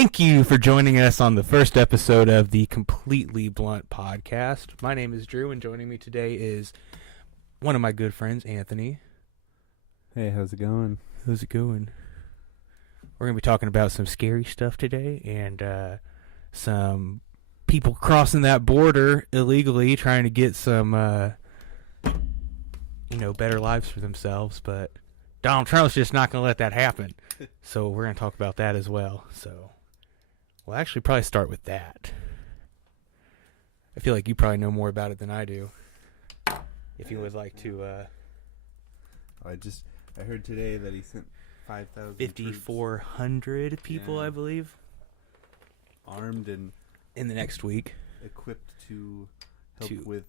Thank you for joining us on the first episode of the Completely Blunt podcast. My name is Drew, and joining me today is one of my good friends, Anthony. Hey, how's it going? How's it going? We're going to be talking about some scary stuff today and some people crossing that border illegally trying to get some, better lives for themselves, but Donald Trump's just not going to let that happen. So we're going to talk about that as well. So we'll actually probably start with that. I feel like you probably know more about it than I do. If you would like to... I heard today that he sent 5,000 5,400 people, I believe. Armed and... in the next week. Equipped to help with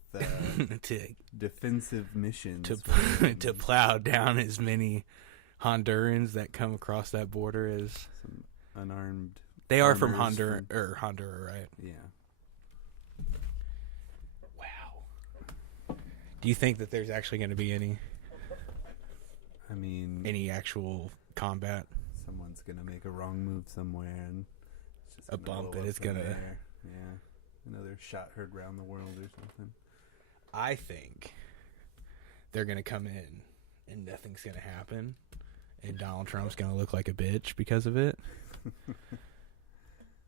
to defensive missions. To plow down as many Hondurans that come across that border as... some unarmed... They are from Honduras, right? Yeah. Wow. Do you think that there's actually going to be any actual combat? Someone's going to make a wrong move somewhere and it's just a bump and it's going to... Yeah. Another shot heard around the world or something. I think they're going to come in and nothing's going to happen and Donald Trump's going to look like a bitch because of it.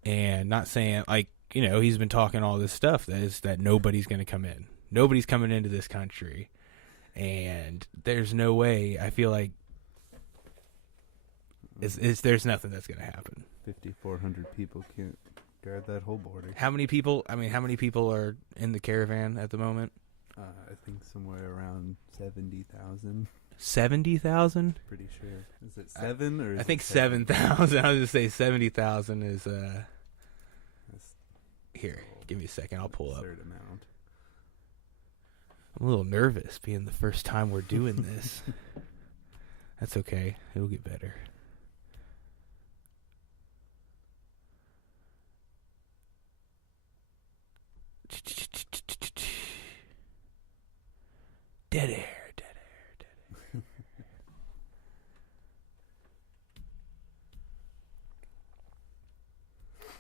And not saying, he's been talking all this stuff that nobody's going to come in. Nobody's coming into this country. And there's no way, I feel like, there's nothing that's going to happen. 5,400 people can't guard that whole border. How many people are in the caravan at the moment? I think somewhere around 70,000. 70,000? Pretty sure. Is it 7 or? I think 7,000. I was gonna say 70,000 is. Here, give me a second. I'll pull up. Amount. I'm a little nervous, being the first time we're doing this. That's okay. It'll get better. Dead air.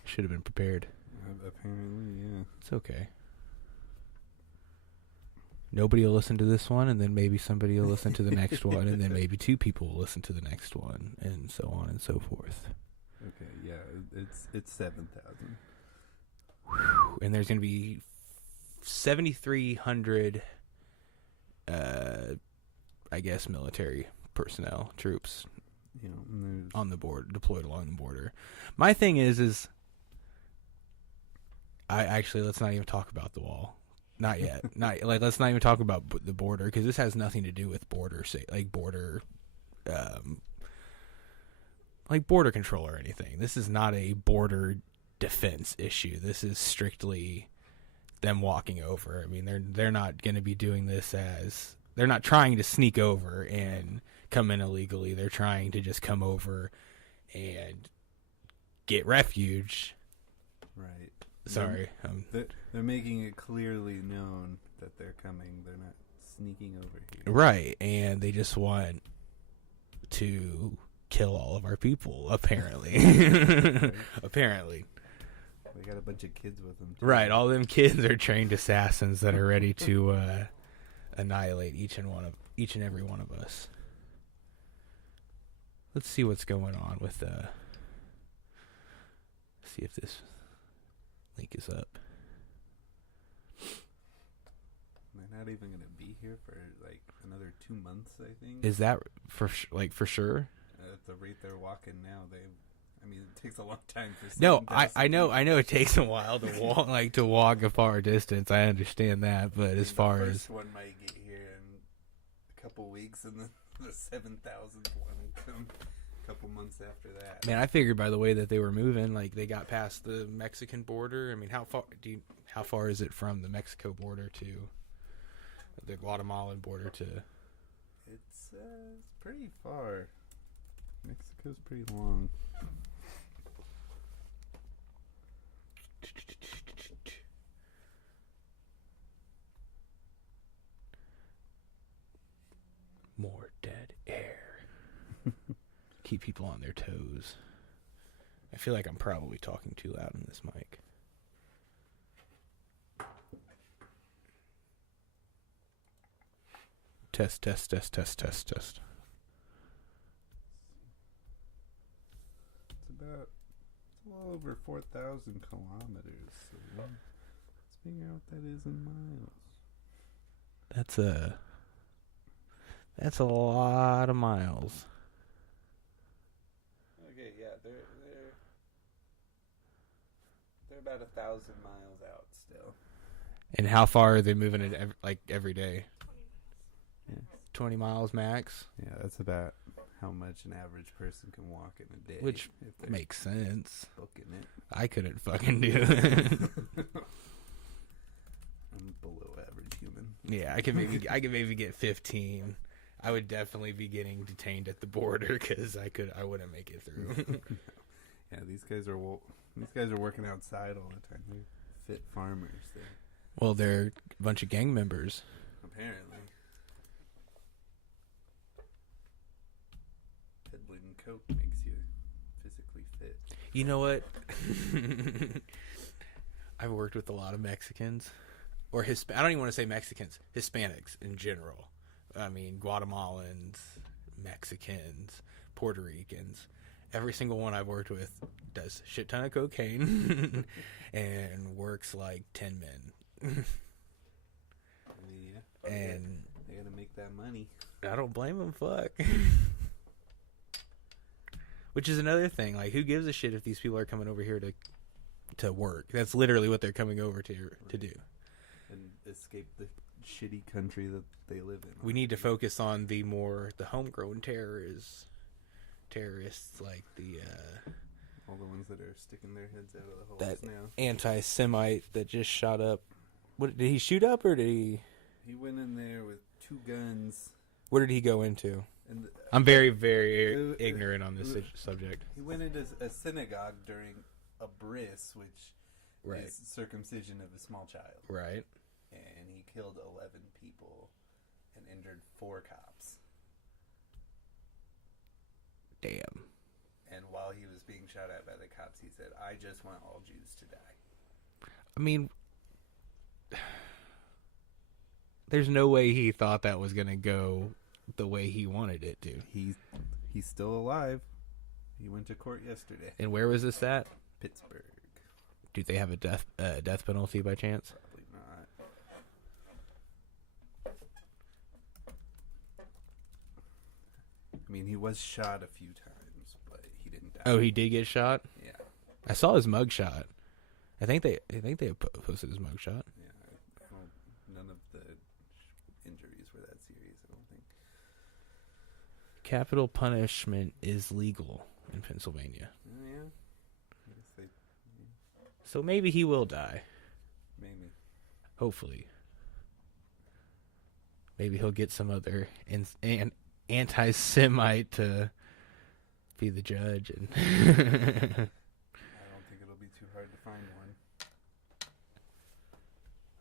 Should have been prepared. Apparently, yeah. It's okay. Nobody will listen to this one, and then maybe somebody will listen to the next one, and then maybe two people will listen to the next one, and so on and so forth. Okay, yeah, it's 7,000. And there's going to be 7,300, military personnel, troops, on the border, deployed along the border. My thing is let's not even talk about the wall. Not yet. Let's not even talk about the border, because this has nothing to do with border control or anything. This is not a border defense issue. This is strictly them walking over. I mean, they're not going to be doing this as... They're not trying to sneak over and come in illegally. They're trying to just come over and get refuge. Right. Sorry. They're making it clearly known that they're coming. They're not sneaking over here. Right. And they just want to kill all of our people, apparently. Right. Apparently. They got a bunch of kids with them, too. Right. All them kids are trained assassins that are ready to annihilate each and every one of us. Let's see what's going on with see if this link is up. They're not even going to be here for another 2 months, I think. Is that for sure? At the rate they're walking now, it takes a long time for. No, I know it takes a while to walk a far distance. I understand that, but as far the as first one might get here in a couple weeks, and the 7,000th one will come a couple months after that. Man, I figured by the way that they were moving, they got past the Mexican border. I mean, how far is it from the Mexico border to the Guatemalan border to? It's pretty far. Mexico's pretty long. More dead air. Keep people on their toes. I feel like I'm probably talking too loud in this mic. Test, test, test, test, test, test. It's a little over 4,000 kilometers. So let's figure out what that is in miles. That's a lot of miles. Okay, yeah, they're about 1,000 miles out still. And how far are they moving it every day? 20 miles. 20 miles max? Yeah, that's about how much an average person can walk in a day. Which if they're makes sense. booking it. I couldn't fucking do it. I'm below average human. Yeah, I could maybe get 15. I would definitely be getting detained at the border because I wouldn't make it through. Yeah, these guys are working outside all the time. They're fit farmers. Well, they're a bunch of gang members. Apparently. Peddling coke makes you physically fit. You know what? I've worked with a lot of Mexicans. Or I don't even want to say Mexicans. Hispanics in general. I mean, Guatemalans, Mexicans, Puerto Ricans. Every single one I've worked with does a shit ton of cocaine and works like 10 men. Yeah. And they gotta make that money. I don't blame them. Fuck. Which is another thing. Like, who gives a shit if these people are coming over here to work? That's literally what they're coming over to do. And escape the shitty country that they live in. We need to focus on the homegrown terrorists, like all the ones that are sticking their heads out of the holes that now. anti-Semite that just shot up. What did he shoot up, or did he? He went in there with 2 guns. Where did he go into? And I'm very, very ignorant on this subject. He went into a synagogue during a bris, which Right. is circumcision of a small child. Right. And he killed 11 people and injured 4 cops. Damn. And while he was being shot at by the cops, he said, "I just want all Jews to die." I mean, there's no way he thought that was going to go the way he wanted it to. He's still alive. He went to court yesterday. And where was this at? Pittsburgh. Do they have a death penalty by chance? Probably not. I mean, he was shot a few times, but he didn't die. Oh, he did get shot? Yeah. I saw his mugshot. I think they posted his mugshot. Yeah. Well, none of the injuries were that serious, I don't think. Capital punishment is legal in Pennsylvania. Oh, yeah. I guess they, So maybe he will die. maybe. Hopefully. Maybe he'll get some other anti-Semite to be the judge. And I don't think it'll be too hard to find one.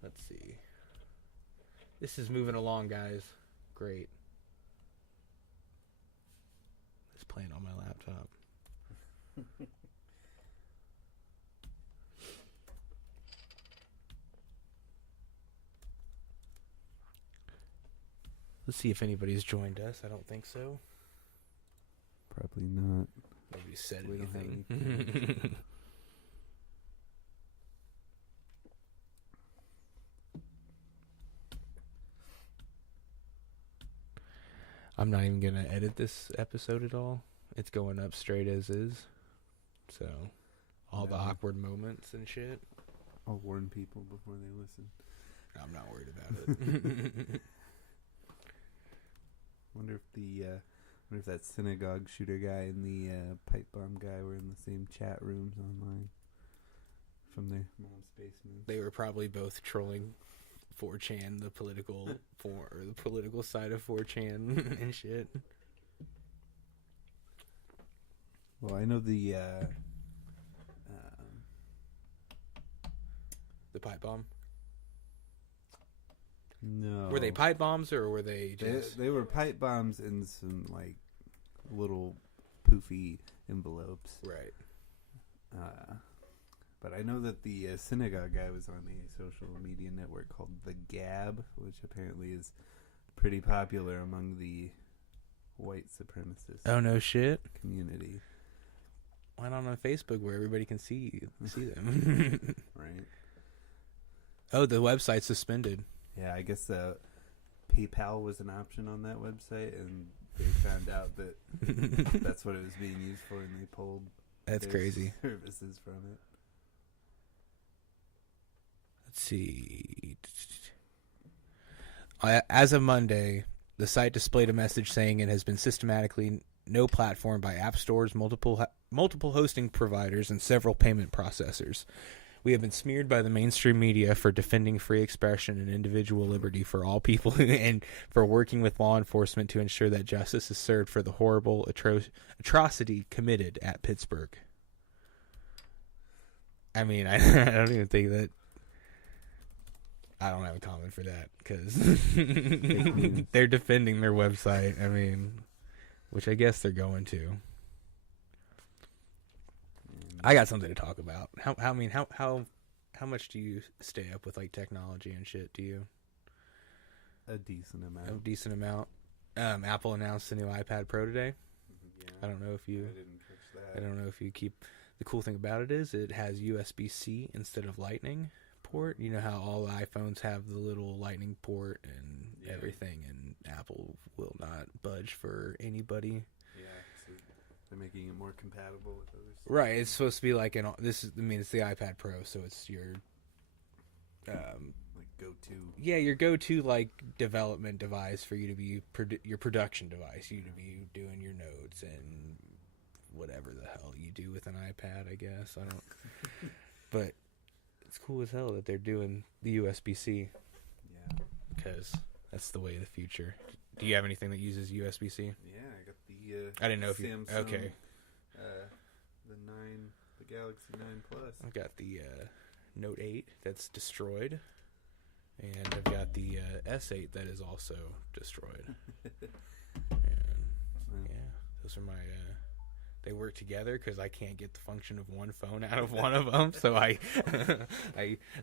Let's see. This is moving along, guys. Great. It's playing on my laptop. Let's see if anybody's joined us. I don't think so. Probably not. Nobody said We don't have anything. I'm not even going to edit this episode at all. It's going up straight as is. So, all the No. awkward moments and shit. I'll warn people before they listen. I'm not worried about it. Wonder if that synagogue shooter guy and the pipe bomb guy were in the same chat rooms online from their mom's basement. They were probably both trolling 4chan, the political the political side of 4chan and shit. Well, I know the pipe bomb. No. Were they pipe bombs or were they just? They were pipe bombs in some like little poofy envelopes. Right. But I know that the synagogue guy was on a social media network called The Gab, which apparently is pretty popular among the white supremacist Oh, no shit. community. Why not on Facebook where everybody can see them? Right. Oh, the website's suspended. Yeah, I guess PayPal was an option on that website, and they found out that that's what it was being used for, and they pulled That's their crazy. services from it. Let's see. As of Monday, the site displayed a message saying it has been systematically no platform by app stores, multiple hosting providers, and several payment processors. We have been smeared by the mainstream media for defending free expression and individual liberty for all people and for working with law enforcement to ensure that justice is served for the horrible atrocity committed at Pittsburgh. I mean, I don't even think that... I don't have a comment for that because they're defending their website. I mean, which I guess they're going to. I got something to talk about. How much do you stay up with like technology and shit? Do you? A decent amount. A decent amount. Apple announced the new iPad Pro today. Yeah. I don't know if you. I didn't catch that. I don't know if you keep. The cool thing about it is it has USB-C instead of Lightning port. You know how all iPhones have the little Lightning port and everything, and Apple will not budge for anybody. Yeah, so they're making it more compatible with others. Right, it's supposed to be like it's the iPad Pro, so it's your like go-to. Yeah, your go-to like development device for you to be your production device, you to be doing your notes and whatever the hell you do with an iPad, I guess. I don't but it's cool as hell that they're doing the USB-C. Yeah. Because that's the way of the future. Do you have anything that uses USB-C? Yeah, I got the I didn't know if Samsung, you... Okay. the Galaxy 9 Plus. I've got the Note 8 that's destroyed. And I've got the S8 that is also destroyed. And, yeah, those are my... they work together because I can't get the function of one phone out of one of them, so I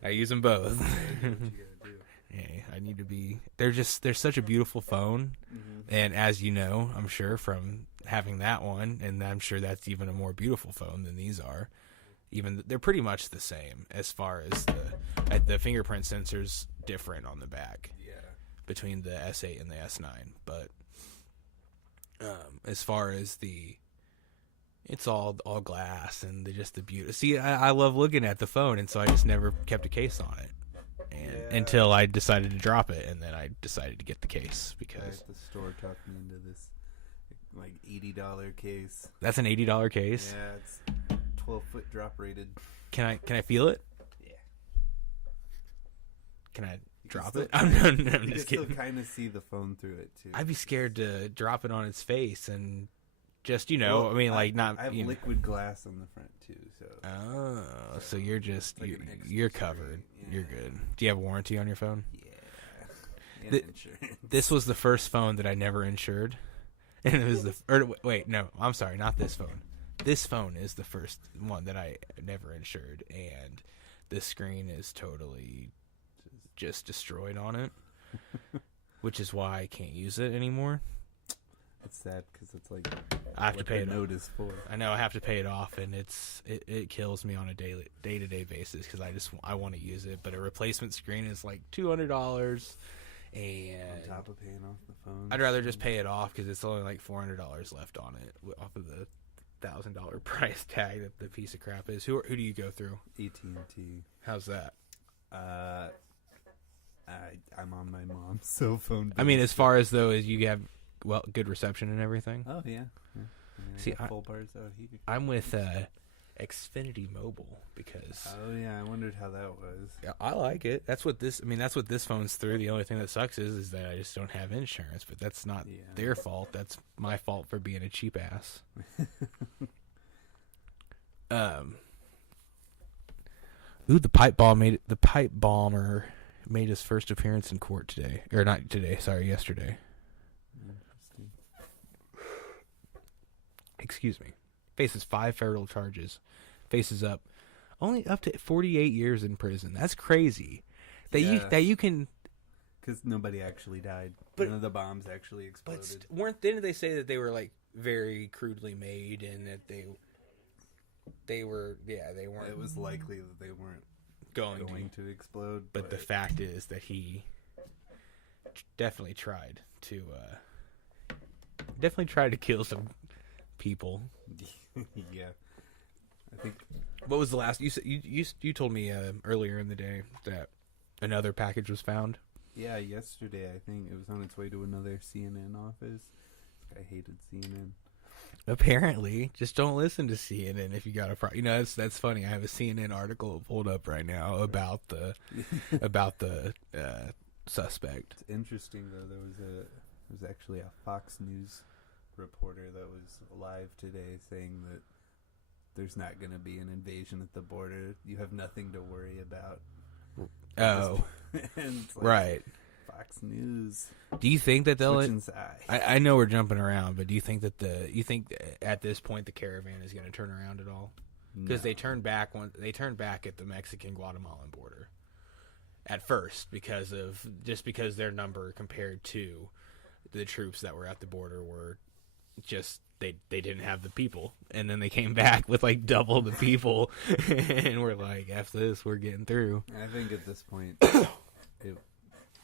use them both. What you gotta do. Yeah, I need to be. They're such a beautiful phone, and as you know, I'm sure from having that one, and I'm sure that's even a more beautiful phone than these are. Even they're pretty much the same as far as the fingerprint sensors different on the back. Yeah. Between the S8 and the S9, but as far as it's all glass and the beauty. See, I love looking at the phone, and so I just never kept a case on it, until I decided to drop it, and then I decided to get the case because the store talked me into this like $80 case. That's an $80 case. Yeah, it's 12-foot drop rated. Can I feel it? Yeah. Can I drop still it? I'm you just can kidding. still kind of see the phone through it too. I'd be scared to drop it on its face and just I mean, like not. I have liquid glass on the front too, so. Oh, so you're just like you're covered. Yeah. You're good. Do you have a warranty on your phone? Yeah. And insurance. This was the first phone that I never insured, and it was wait, no, I'm sorry, not this phone. This phone is the first one that I never insured, and the screen is totally just destroyed on it, which is why I can't use it anymore. It's sad because it's like I have to pay it off. note is for. I know I have to pay it off, and it kills me on a day-to-day basis because I want to use it. But a replacement screen is like $200, and On top of paying off the phone. I'd rather just pay it off because it's only like $400 left on it off of the $1,000 price tag that the piece of crap is. Who do you go through? AT&T. How's that? I'm on my mom's cell phone. I mean, as far as though as you have good reception and everything. Oh yeah. I mean, See, full bars out here. I'm with Xfinity Mobile because. Oh yeah, I wondered how that was. Yeah, I like it. That's what this phone's through. The only thing that sucks is that I just don't have insurance, but that's not their fault. That's my fault for being a cheap ass. The pipe bomber made his first appearance in court today, or not today. Sorry, yesterday. Interesting. Excuse me. Faces 5 federal charges faces up only up to 48 years in prison. That's crazy. That you can. Because nobody actually died. But, none of the bombs actually exploded. But didn't they say that they were like very crudely made and that they were they weren't. It was likely that they weren't going to explode. But the fact is that he definitely tried to kill some people. Yeah, I think. What was the last you told me earlier in the day that another package was found? Yeah, yesterday I think it was on its way to another CNN office. I hated CNN. Apparently, just don't listen to CNN if you got a problem. You know, that's funny. I have a CNN article pulled up right now about the suspect. It's interesting though. There was actually a Fox News reporter that was live today saying that there's not going to be an invasion at the border. You have nothing to worry about. Oh, and right. Fox News. Do you think that they'll? I know we're jumping around, but do you think that at this point the caravan is going to turn around at all? Because they turned back at the Mexican-Guatemalan border at first because their number compared to the troops that were at the border were just they didn't have the people, and then they came back with like double the people, and we're like, after this, we're getting through. I think at this point, it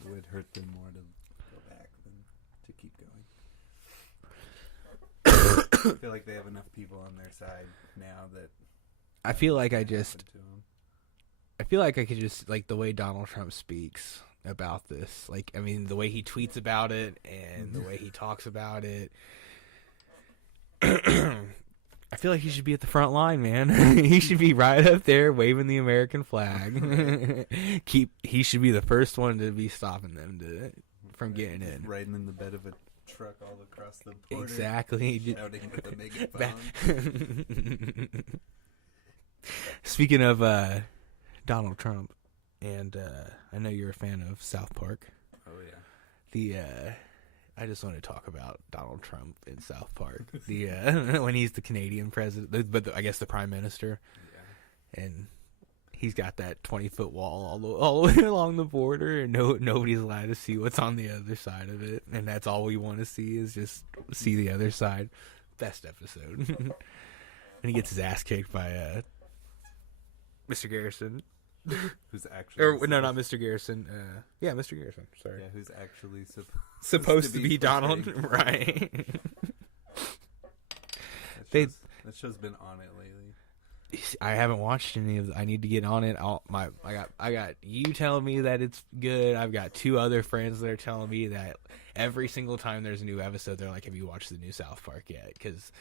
would hurt them more to go back than to keep going. I feel like they have enough people on their side now that I feel like I could just like the way Donald Trump speaks about this. Like, I mean, the way he tweets about it and the way he talks about it. I feel like he should be at the front line, man. He should be right up there waving the American flag. He should be the first one to be stopping them from getting in. Riding in the bed of a truck all across the border. Exactly. Shouting with a megaphone. Speaking of Donald Trump, and I know you're a fan of South Park. Oh yeah. I just want to talk about Donald Trump in South Park. When he's the Canadian president, but I guess the prime minister, and he's got that 20-foot wall all the way along the border, and nobody's allowed to see what's on the other side of it, and that's all we want to see is just see the other side. Best episode, and he gets his ass kicked by Mr. Garrison. Who's actually not Mr. Garrison. Mr. Garrison. Sorry. Yeah, who's actually supposed to be Donald, right? That show's been on it lately. I haven't watched any of. I need to get on it. I got you telling me that it's good. I've got two other friends that are telling me that every single time there's a new episode, they're like, "Have you watched the new South Park yet?" Because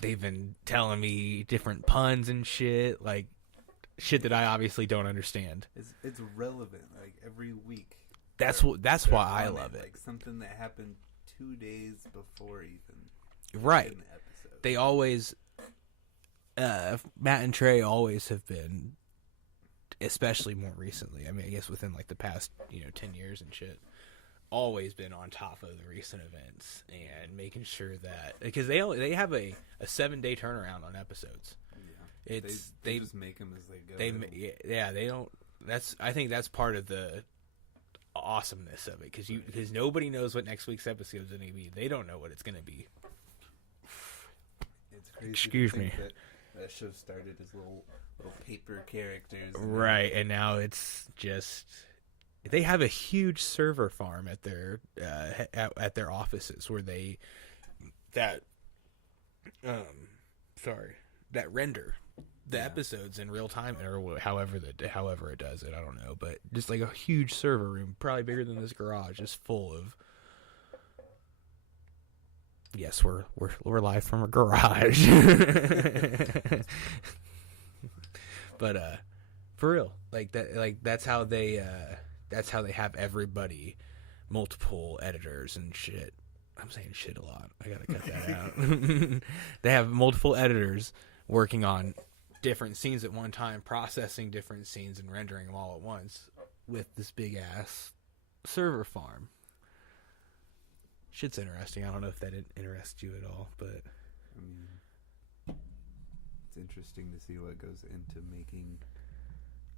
they've been telling me different puns and shit, like. Shit that I obviously don't understand. It's relevant, like every week. That's why I love it. Like something that happened 2 days before even. Right. In the episode. They always, Matt and Trey always have been, especially more recently. I mean, I guess within like the past 10 years and shit, always been on top of the recent events and making sure that because they have a 7-day turnaround on episodes. They just make them as they go. They don't. I think that's part of the awesomeness of it because nobody knows what next week's episode is going to be. They don't know what it's going to be. It's crazy. Excuse me. That show started as little paper characters, right? And now it's just they have a huge server farm at their offices where that render the episodes in real time or however it does it. I don't know, but just like a huge server room, probably bigger than this garage, just full of. Yes, we're live from a garage, but for real, that's how they have everybody, multiple editors and shit. I'm saying shit a lot. I gotta cut that out. They have multiple editors working on different scenes at one time, processing different scenes and rendering them all at once with this big ass server farm. Shit's interesting. I don't know if that interests you at all, but it's interesting to see what goes into making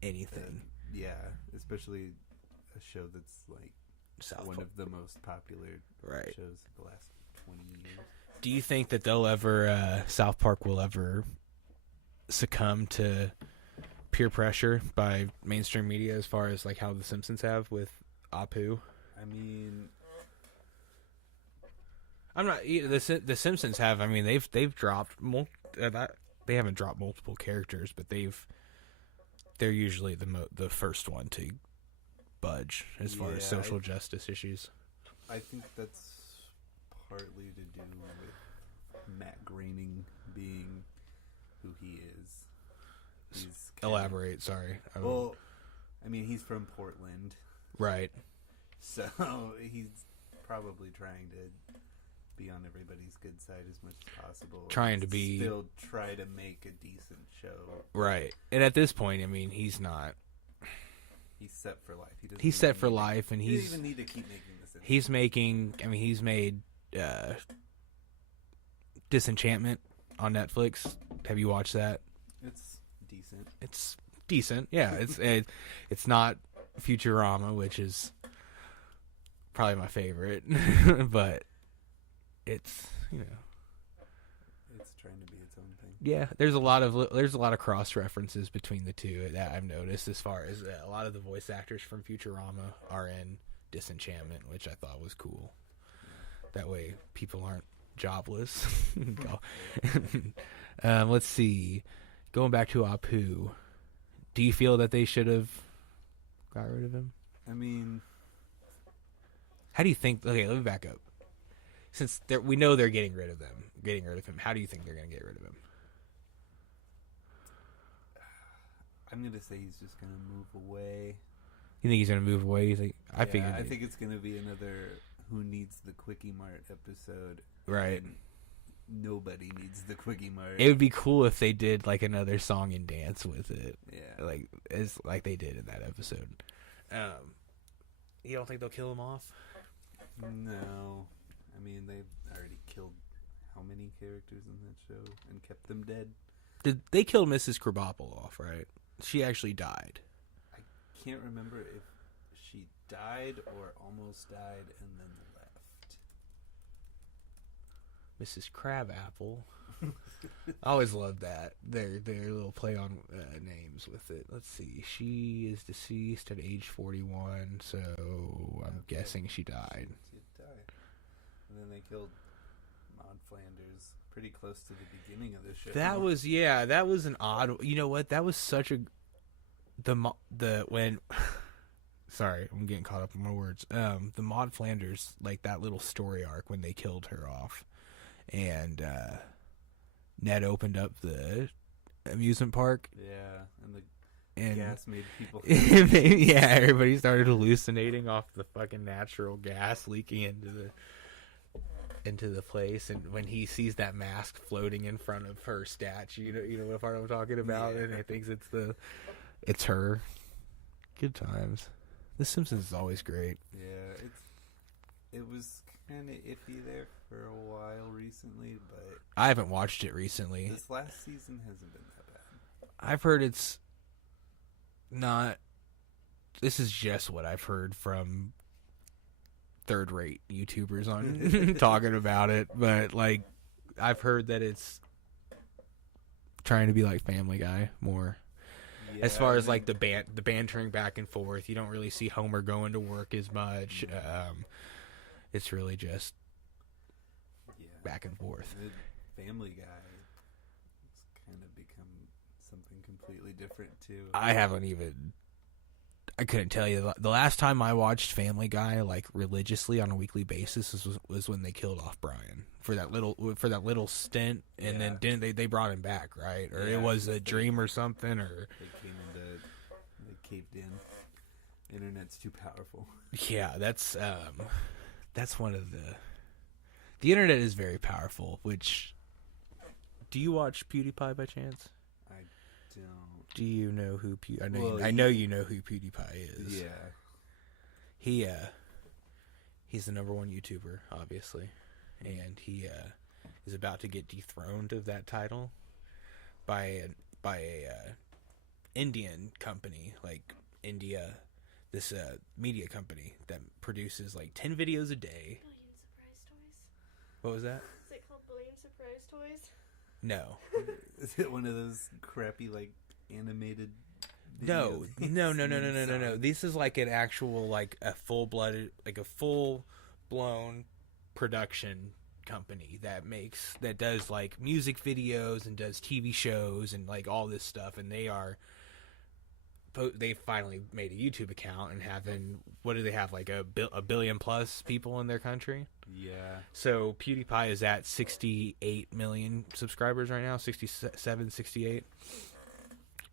anything. Especially a show that's like one of the most popular shows of the last 20 years. Do you think that they'll ever, South Park will ever succumb to peer pressure by mainstream media as far as like how The Simpsons have with Apu? I mean, I'm not. The Simpsons have. I mean, they've dropped they haven't dropped multiple characters, but they're usually the first one to budge as far as social justice issues. I think that's partly to do with Matt Groening being who he is. Elaborate. Sorry. Well, I mean, he's from Portland, right? So he's probably trying to be on everybody's good side as much as possible. Still try to make a decent show, right? And at this point, I mean, he's not. He's set for life. He's set for life, and he doesn't even need to keep making this. He's making. I mean, he's made Disenchantment on Netflix. Have you watched that? It's decent. It's decent. Yeah, it's not Futurama, which is probably my favorite, but it's it's trying to be its own thing. Yeah, there's a lot of cross references between the two that I've noticed. As far as a lot of the voice actors from Futurama are in Disenchantment, which I thought was cool. That way, people aren't jobless. Let's see. Going back to Apu, do you feel that they should have got rid of him? I mean, how do you think? Okay, let me back up. Since we know they're getting rid of him, how do you think they're going to get rid of him? I'm going to say he's just going to move away. You think he's going to move away? You think? I think it's going to be another Who Needs the Quickie Mart episode. Right. Nobody needs the Quickie Mart. It would be cool if they did like another song and dance with it. Yeah. Like they did in that episode. You don't think they'll kill him off? No. I mean, they've already killed how many characters in that show and kept them dead? They killed Mrs. Krabappel off, right? She actually died. I can't remember if she died or almost died and then left. Mrs. Crabapple. I always loved that. Their little play on names with it. Let's see. She is deceased at age 41, so I'm guessing she died. She died. And then they killed Maud Flanders pretty close to the beginning of the show. That was an odd. You know what? That was such a when. Sorry, I'm getting caught up in my words. The Maud Flanders, like that little story arc when they killed her off, and Ned opened up the amusement park. Yeah, and gas made people. Yeah, everybody started hallucinating off the fucking natural gas leaking into the place, and when he sees that mask floating in front of her statue, you know what part I'm talking about, and he thinks it's her. Good times. The Simpsons is always great. Yeah, it was kind of iffy there for a while recently, but I haven't watched it recently. This last season hasn't been that bad. I've heard it's not. This is just what I've heard from third-rate YouTubers on talking about it, but like I've heard that it's trying to be like Family Guy more. Yeah, as far as like the bantering back and forth, you don't really see Homer going to work as much. It's really just back and forth. Family Guy has kind of become something completely different too. I couldn't tell you. The last time I watched Family Guy like religiously on a weekly basis was when they killed off Brian for that little stint, and then didn't they brought him back, right? Or it was a dream or something, or they caved in. Internet's too powerful. Yeah, that's one of the internet is very powerful. Which, do you watch PewDiePie by chance? I don't. Do you know who I know you know who PewDiePie is. Yeah. He's the number one YouTuber, obviously, and he is about to get dethroned of that title. by a Indian company, like India, this media company that produces like 10 videos a day. Billion Surprise Toys? What was that? Is it called Billion Surprise Toys? No. Is it one of those crappy like animated? No. This is like an actual like a full-blooded, like a full-blown production company that does like music videos and does TV shows and like all this stuff, and they finally made a YouTube account and what do they have, like a billion plus people in their country? Yeah. So PewDiePie is at 68 million subscribers right now, 67, 68.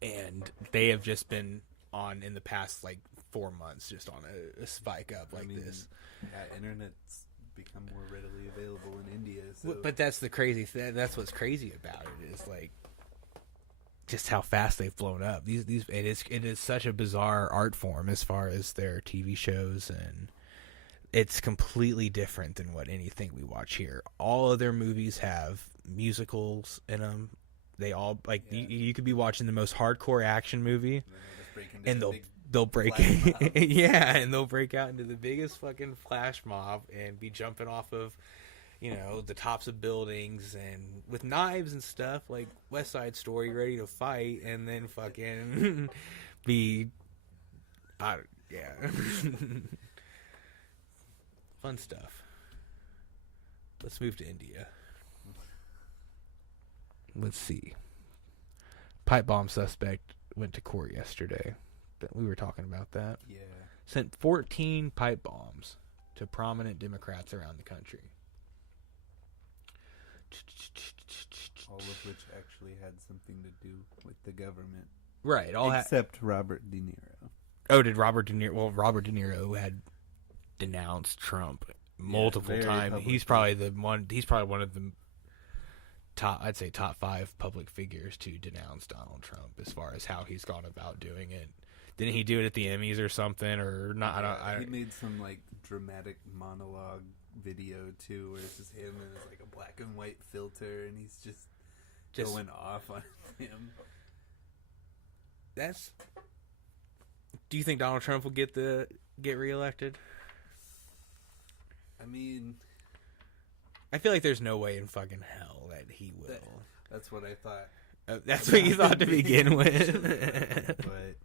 And they have just been on in the past like 4 months, just on a spike up like this. Yeah, internet's become more readily available in India. So. But that's the crazy thing. That's what's crazy about it is like just how fast they've blown up. It is such a bizarre art form as far as their TV shows, and it's completely different than what anything we watch here. All of their movies have musicals in them. They all like you could be watching the most hardcore action movie, and they'll break and they'll break out into the biggest fucking flash mob and be jumping off of, the tops of buildings and with knives and stuff like West Side Story, ready to fight, and then fucking be, fun stuff. Let's move to India. Let's see. Pipe bomb suspect went to court yesterday. We were talking about that. Yeah. Sent 14 pipe bombs to prominent Democrats around the country. All of which actually had something to do with the government. Right. Except Robert De Niro. Oh, did Robert De Niro? Well, Robert De Niro had denounced Trump multiple times. He's probably one of the top 5 public figures to denounce Donald Trump as far as how he's gone about doing it. Didn't he do it at the Emmys or something, or not? He made some like dramatic monologue video too, where it's just him and it's like a black and white filter, and he's just going off on him. Do you think Donald Trump will get reelected? I mean, I feel like there's no way in fucking hell that he will. That's what I thought. That's what you thought to begin with. But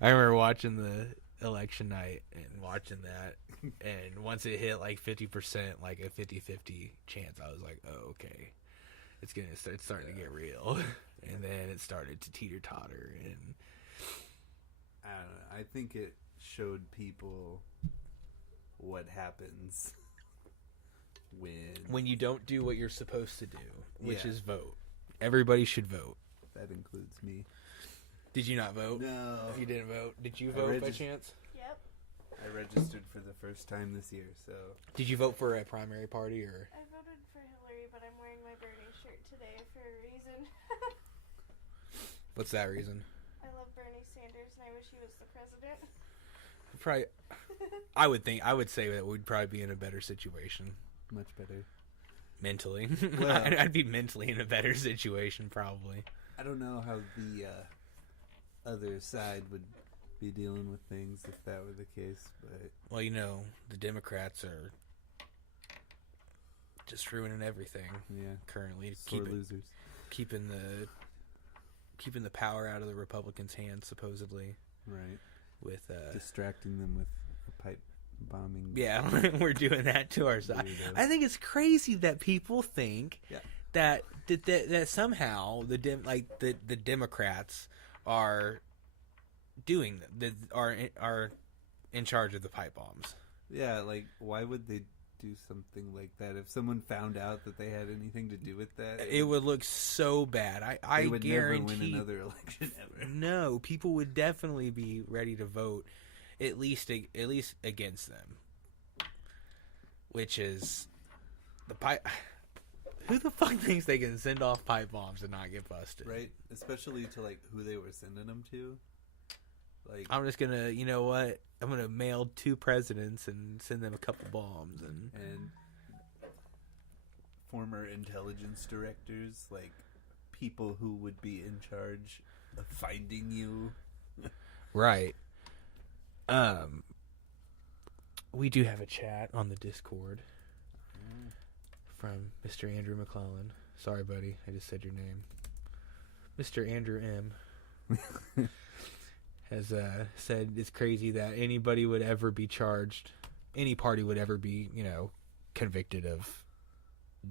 I remember watching the election night and watching that, and once it hit like 50%, like a 50-50 chance, I was like, oh, okay. It's starting to get real. And then it started to teeter-totter. And I don't know. I think it showed people what happens when you don't do what you're supposed to do, which is vote. Everybody should vote. That includes me. Did you not vote? No. You didn't vote. Did you vote by chance? Yep. I registered for the first time this year, so... Did you vote for a primary party, or...? I voted for Hillary, but I'm wearing my Bernie shirt today for a reason. What's that reason? I love Bernie Sanders, and I wish he was the president. Probably... I would say that we'd probably be in a better situation. Much better. Mentally. Well, I'd be mentally in a better situation, probably. I don't know how the other side would be dealing with things if that were the case, but... Well, the Democrats are just ruining everything. Yeah. Currently. Losers. Keeping the power out of the Republicans' hands, supposedly. Right. With distracting them with a pipe bombing. Yeah, we're doing that to ourselves. I think it's crazy that people think that somehow the Democrats are doing are in charge of the pipe bombs. Yeah, like why would they do something like that if someone found out that they had anything to do with that? It would look so bad. I would guarantee never win another election ever. No, people would definitely be ready to vote at least against them. Which is the pipe. Who the fuck thinks they can send off pipe bombs and not get busted? Right, especially to like who they were sending them to. Like, I'm just gonna, you know what? I'm gonna mail 2 presidents and send them a couple bombs and former intelligence directors like people who would be in charge of finding you. Right. We do have a chat on the Discord from Mr. Andrew McClellan. Sorry, buddy, I just said your name. Mr. Andrew M. has said it's crazy that anybody would ever be charged, any party would ever be, convicted of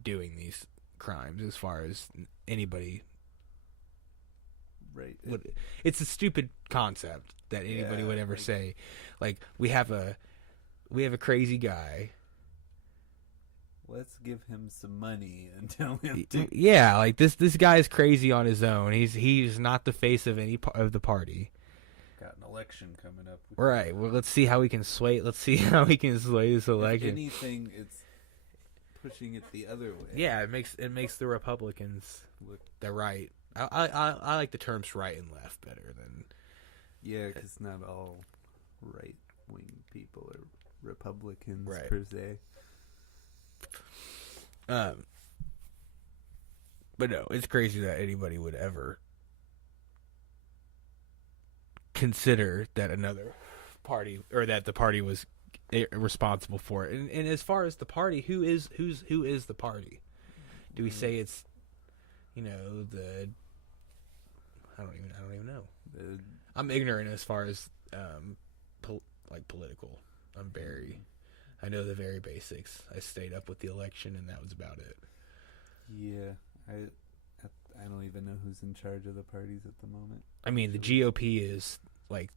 doing these crimes as far as anybody. Right. It's a stupid concept that anybody would ever say. Like, we have a crazy guy. Let's give him some money and tell him to. Yeah, like this guy is crazy on his own. He's not the face of any of the party. Got an election coming up. Right. Well, let's see how we can sway. Let's see how we can sway this election. If anything, it's pushing it the other way. Yeah, it makes the Republicans look the right. I like the terms right and left better than. Yeah, because not all right-wing people are Republicans Right. per se. But no, it's crazy that anybody would ever consider that another party or that the party was responsible for it. And as far as the party, who is the party? Do we say it's the I don't even know. I'm ignorant as far as political. I know the very basics. I stayed up with the election and that was about it. Yeah, I don't even know who's in charge of the parties at the moment. I mean, the GOP is like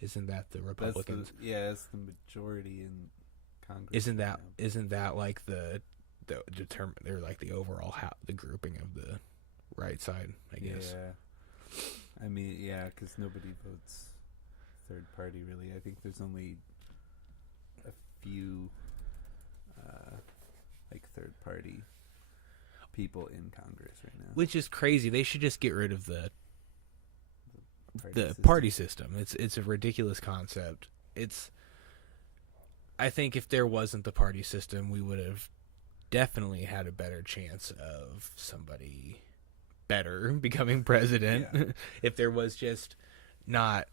isn't that the Republicans? It's the majority in Congress. Isn't that like the they're like the overall the grouping of the right side, I guess. Yeah. I mean, because nobody votes third party really. I think there's only a few third party people in Congress right now. Which is crazy. They should just get rid of the system. party system. It's a ridiculous concept. I think if there wasn't the party system, we would have definitely had a better chance of somebody better becoming president. Yeah. If there was just not.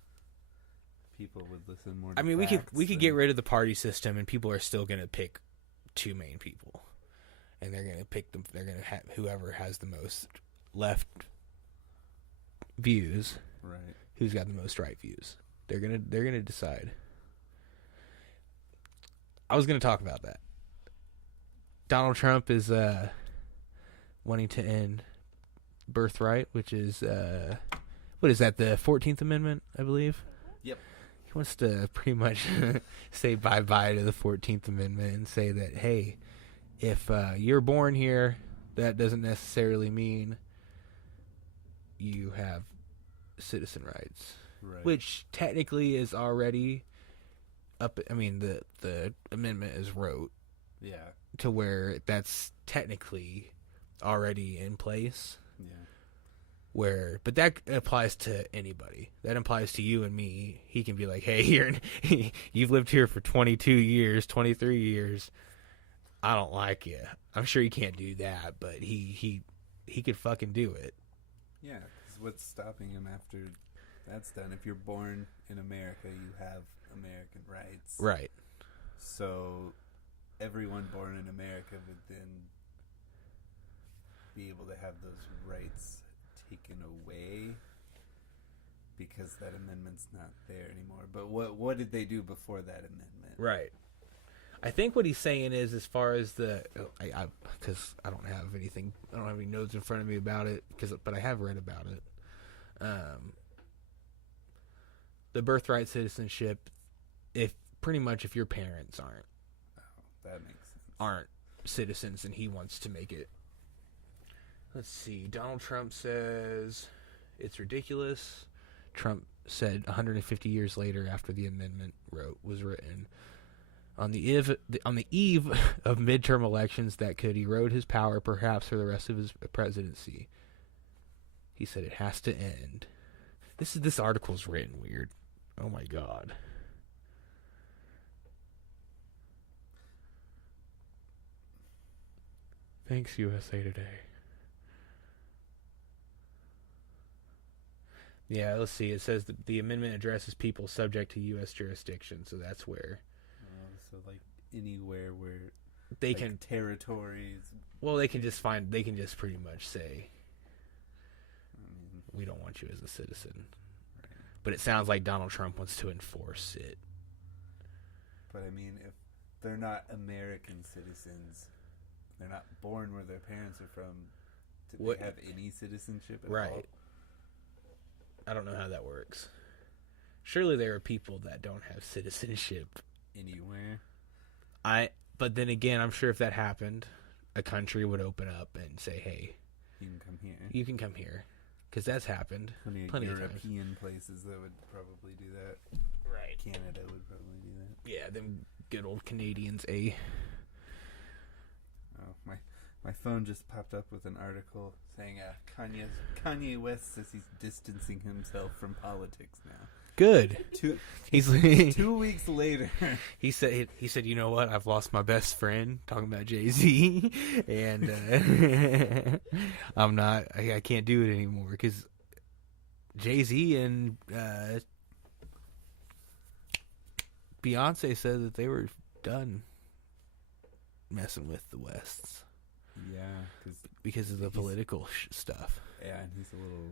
People would listen more. I mean, we could get rid of the party system, and people are still going to pick two main people, and they're going to pick them. They're going to have whoever has the most left views. Right. Who's got the most right views? They're gonna decide. I was gonna talk about that. Donald Trump is wanting to end birthright, which is what is that? The 14th Amendment, I believe. Yep. He wants to pretty much say bye-bye to the 14th Amendment and say that, hey, if you're born here, that doesn't necessarily mean you have citizen rights. Right. Which technically is already up. I mean, the amendment is wrote to where that's technically already in place. Yeah. But that applies to anybody. That applies to you and me. He can be like, hey, you've lived here for 22 years, 23 years. I don't like you. I'm sure he can't do that, but he could fucking do it. Yeah, because what's stopping him after that's done? If you're born in America, you have American rights. Right. So everyone born in America would then be able to have those rights taken away because that amendment's not there anymore. But what did they do before that amendment? Right. I think what he's saying is, as far as because I don't have any notes in front of me about it, but I have read about it. The birthright citizenship, if your parents That makes sense. aren't citizens, and he wants to make it. Let's see. Donald Trump says it's ridiculous. Trump said 150 years later, after the amendment was written, on the eve of midterm elections that could erode his power, perhaps for the rest of his presidency. He said it has to end. This article's written weird. Oh my god. Thanks, USA Today. Yeah, let's see. It says that the amendment addresses people subject to U.S. jurisdiction, so that's where So like anywhere where they like can. territories. Well, they can just find. They can just pretty much say, I mean, "We don't want you as a citizen." right. But it sounds like Donald Trump wants to enforce it. But I mean, if they're not American citizens, they're not born where their parents are from. Do What- they have any citizenship at Right. all? I don't know how that works. Surely there are people that don't have citizenship. Anywhere? But then again, I'm sure if that happened, a country would open up and say, "Hey, You can come here. you can come here," because that's happened. Plenty of of times. European places that would probably do that. Right. Canada would probably do that. Yeah, them good old Canadians, eh? Oh, my phone just popped up with an article saying Kanye West says he's distancing himself from politics now. Good. He's 2 weeks later. he said, "You know what? I've lost my best friend." Talking about Jay-Z, and I'm not. I can't do it anymore because Jay-Z and Beyonce said that they were done messing with the Wests Yeah, because of the political stuff. yeah, and he's a little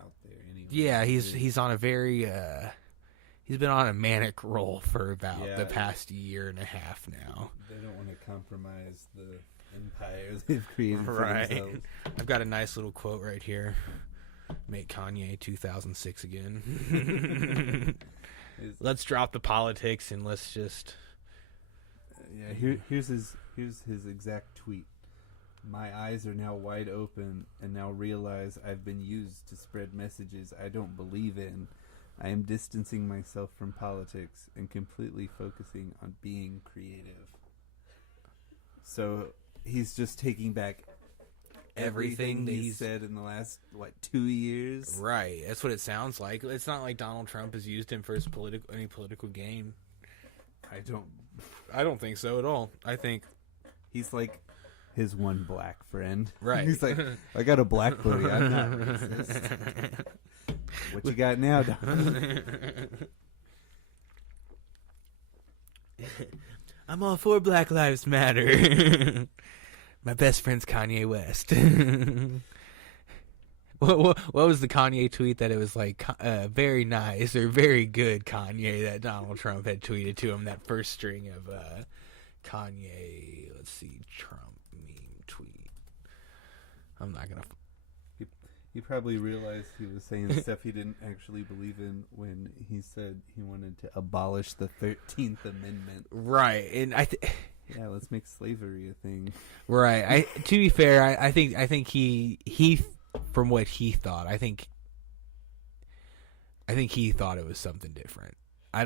out there anyway. Yeah, he's on a very he's been on a manic roll for about Yeah. the past year and a half now. They don't want to compromise the empire they've created for Right. themselves. I've got a nice little quote right here. Make Kanye 2006 again. Let's drop the politics and let's just. Yeah, here's his exact tweet. My eyes are now wide open and now realize I've been used to spread messages I don't believe in. I am distancing myself from politics and completely focusing on being creative. So he's just taking back everything that he's said in the last 2 years. Right, that's what it sounds like. It's not like Donald Trump has used him for his any political gain. I don't think so at all. I think He's like his one black friend. Right. He's like, I got a black buddy. I'm not racist. What you got now, Don? I'm all for Black Lives Matter. My best friend's Kanye West. What was the Kanye tweet that it was like very nice or very good Kanye that Donald Trump had tweeted to him? That first string of Kanye, let's see, Trump meme tweet. I'm not gonna. He probably realized he was saying stuff he didn't actually believe in when he said he wanted to abolish the 13th Amendment. Right, and Yeah, let's make slavery a thing. Right. To be fair, I think he from what he thought, I think he thought it was something different. I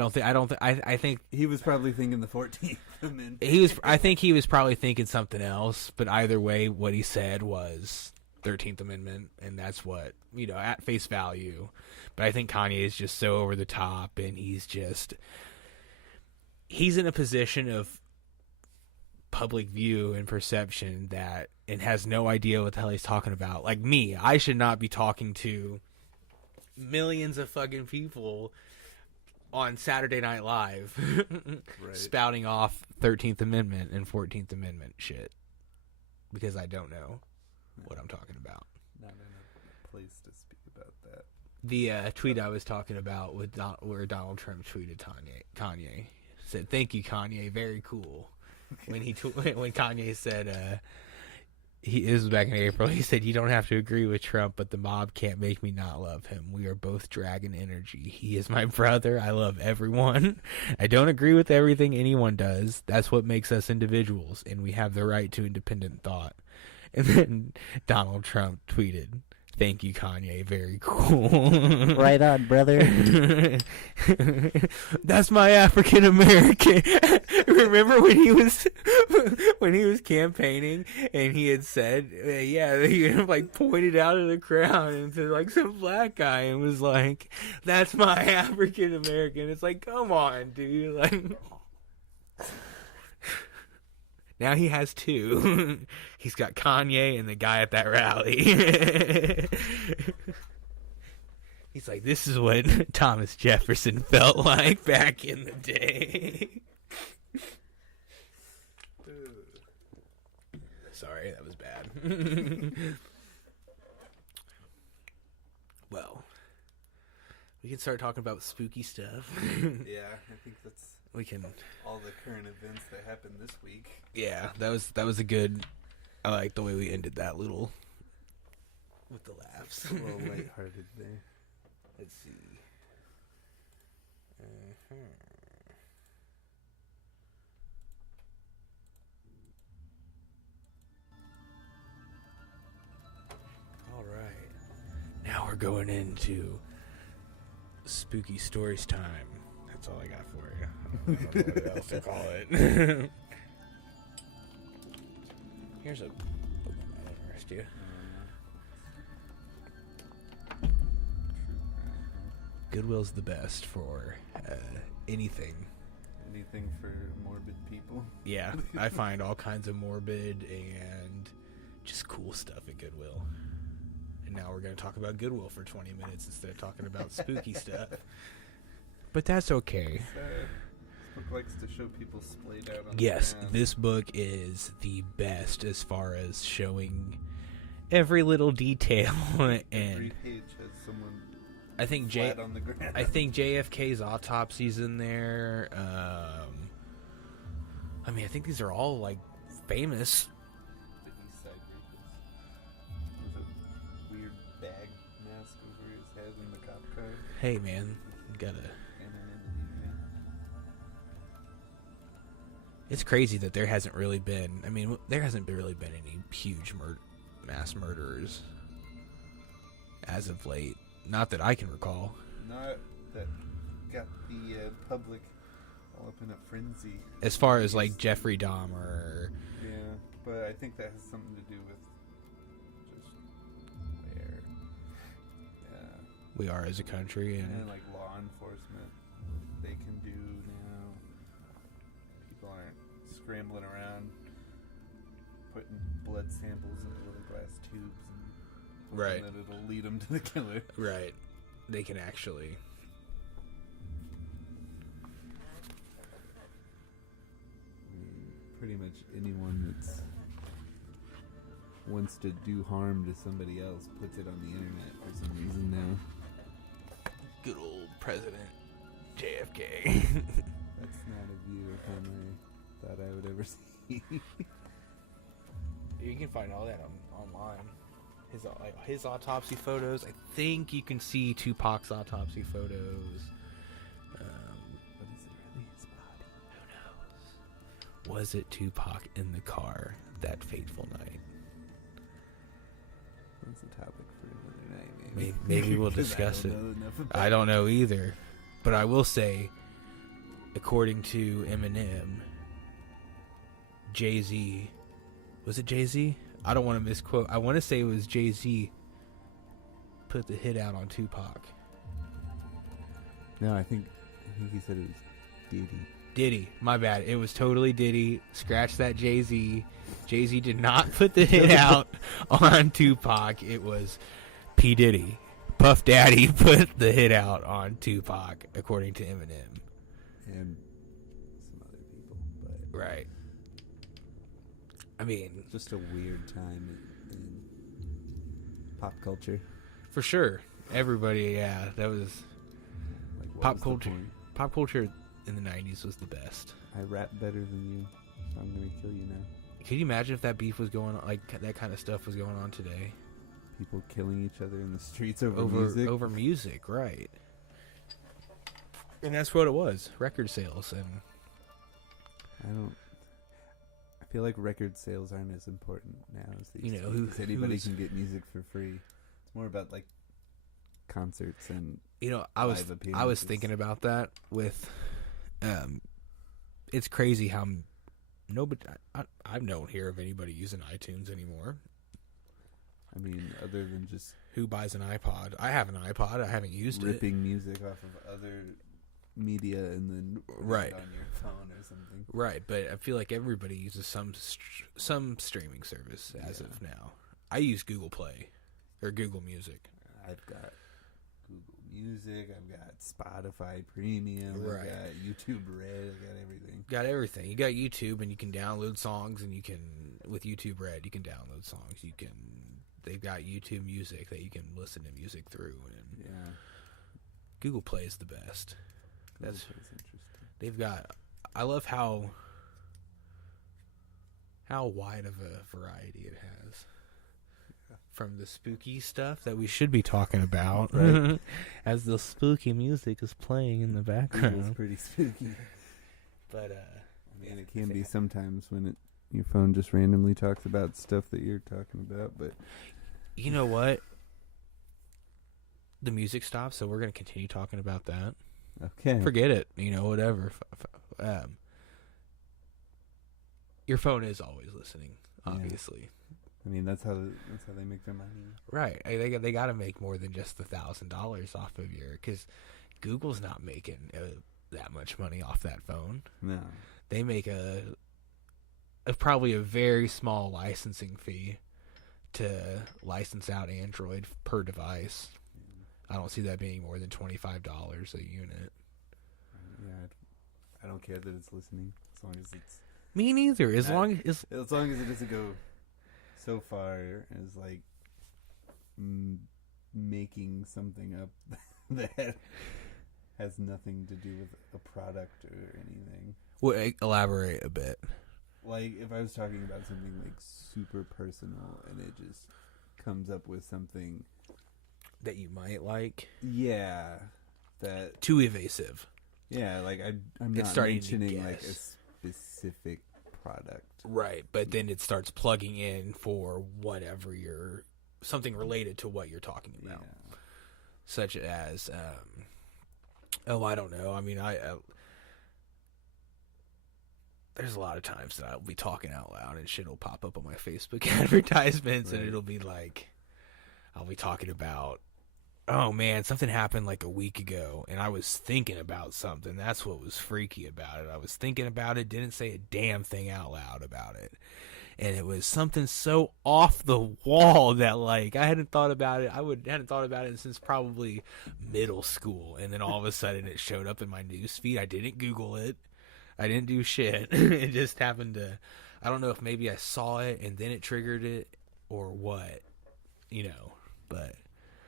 think He was probably thinking the 14th Amendment. I think he was probably thinking something else, but either way what he said was 13th Amendment, and that's what, at face value. But I think Kanye is just so over the top, and he's in a position of public view and perception and has no idea what the hell he's talking about. Like me, I should not be talking to millions of fucking people on Saturday Night Live Right. spouting off 13th Amendment and 14th Amendment shit because I don't know what I'm talking about. Not in a place to speak about that. The tweet I was talking about where Donald Trump tweeted Kanye said, "Thank you, Kanye, very cool." When when Kanye said, this was back in April, he said, "You don't have to agree with Trump, but the mob can't make me not love him. We are both dragon energy. He is my brother. I love everyone. I don't agree with everything anyone does. That's what makes us individuals, and we have the right to independent thought." And then Donald Trump tweeted, "Thank you, Kanye. Very cool." Right on, brother. That's my African American. Remember when he was campaigning and he had said, he like pointed out of the crowd and to like some black guy and was like, "That's my African American." It's like, come on, dude. Like, now he has two. He's got Kanye and the guy at that rally. He's like, this is what Thomas Jefferson felt like back in the day. Sorry, that was bad. Well, we can start talking about spooky stuff. Yeah, I think that's We can. all the current events that happened this week. Yeah, that was a good. I like the way we ended that little with the laughs. A little lighthearted there. Let's see. All right. Now we're going into spooky stories time. That's all I got for you. I don't know what else to call it. Here's a book that might interest you. Goodwill's the best for anything. Anything for morbid people. Yeah, I find all kinds of morbid and just cool stuff at Goodwill. And now we're going to talk about Goodwill for 20 minutes instead of talking about spooky stuff. But that's okay. This book likes to show people splayed out on Yes, the ground. this book is the best as far as showing every little detail. Every And page has someone I think flat on the ground. I think JFK's autopsy's in there. I mean, I think these are all like famous. The East Side Rapist. With a weird bag mask over his head in the cop car. Hey, man, gotta. Anonymity, right? It's crazy that there hasn't really been. I mean, there hasn't really been any huge mass murderers as of late. Not that I can recall. Not that got the public all up in a frenzy. As far as like Jeffrey Dahmer. Yeah, but I think that has something to do with just where We are as a country, and like law enforcement, what they can do now. People aren't scrambling around putting blood samples into little glass tubes and Right. that it'll lead them to the killer. right, they can actually. Pretty much anyone that's wants to do harm to somebody else puts it on the internet for some reason now. Good old President JFK. That's not a view of him I thought I would ever see. You can find all that online. His autopsy photos. I think you can see Tupac's autopsy photos. But is it really his body? Who knows? Was it Tupac in the car that fateful night? That's a topic for another night, maybe. Maybe we'll 'Cause discuss I it. don't know enough about I don't know either. But I will say, according to Eminem, Jay-Z... Was it Jay-Z? I don't want to misquote. I want to say it was Jay-Z put the hit out on Tupac. No, I think he said it was Diddy. Diddy. My bad. It was totally Diddy. Scratch that Jay-Z. Jay-Z did not put the hit out on Tupac. It was P. Diddy. Puff Daddy put the hit out on Tupac, according to Eminem. And some other people, but Right. I mean, just a weird time in pop culture. for sure. Everybody, yeah, that was... Like, what Pop was the culture. point? Pop culture in the 90s was the best. I rap better than you, so I'm gonna kill you now. Could you imagine if that beef was going on, like that kind of stuff was going on today? People killing each other in the streets over music. Over music, right. And that's what it was, record sales. And I feel like record sales aren't as important now as they You used know, to be, who- 'cause anybody who's- can get music for free. It's more about like concerts and I was live appearances. thinking about that with it's crazy how nobody I don't hear of anybody using iTunes anymore. I mean, other than just Who buys an iPod? I have an iPod. I haven't used it. ripping music off of other media and then putting Right. it on your phone or something. Right, but I feel like everybody uses some streaming service as Yeah. of now. I use Google Play or Google Music. I've got Google Music. I've got Spotify Premium. Right. I've got YouTube Red. I've got everything. Got everything. You got YouTube, and you can download songs, and you can, with YouTube Red, you can download songs. They've got YouTube Music that you can listen to music through, and Yeah. Google Play is the best. That's interesting. They've got. I love how wide of a variety it has. From the spooky stuff that we should be talking about, Right. as the spooky music is playing in the It's background. pretty spooky. But I mean, it can be sometimes when your phone just randomly talks about stuff that you're talking about, but you know what? The music stops, so we're going to continue talking about that. okay. Forget it. Whatever. Your phone is always listening, obviously. I mean, that's how they make their money. Right. They got to make more than just the $1,000 off of because Google's not making that much money off that phone. No. They make probably a very small licensing fee to license out Android per device. I don't see that being more than $25 a unit. Yeah, I don't care that it's listening as long as it's. Me neither. As long as as it doesn't go so far as like making something up that has nothing to do with a product or anything. Well, elaborate a bit. Like if I was talking about something like super personal and it just comes up with something That you might like. Yeah, that Too evasive. yeah, like I'm It's not starting to mentioning like a guess. specific product. Right, but then it starts plugging in for whatever something related to what you're talking about. Yeah. Such as, I don't know. I mean, there's a lot of times that I'll be talking out loud and shit will pop up on my Facebook advertisements, Right. and it'll be like, I'll be talking about, oh man, something happened like a week ago, and I was thinking about something. That's what was freaky about it. I was thinking about it, didn't say a damn thing out loud about it. And it was something so off the wall that, like, I hadn't thought about it. Hadn't thought about it since probably middle school. And then all of a sudden it showed up in my news feed. I didn't Google it. I didn't do shit. It just happened to, I don't know if maybe I saw it and then it triggered it or what, but.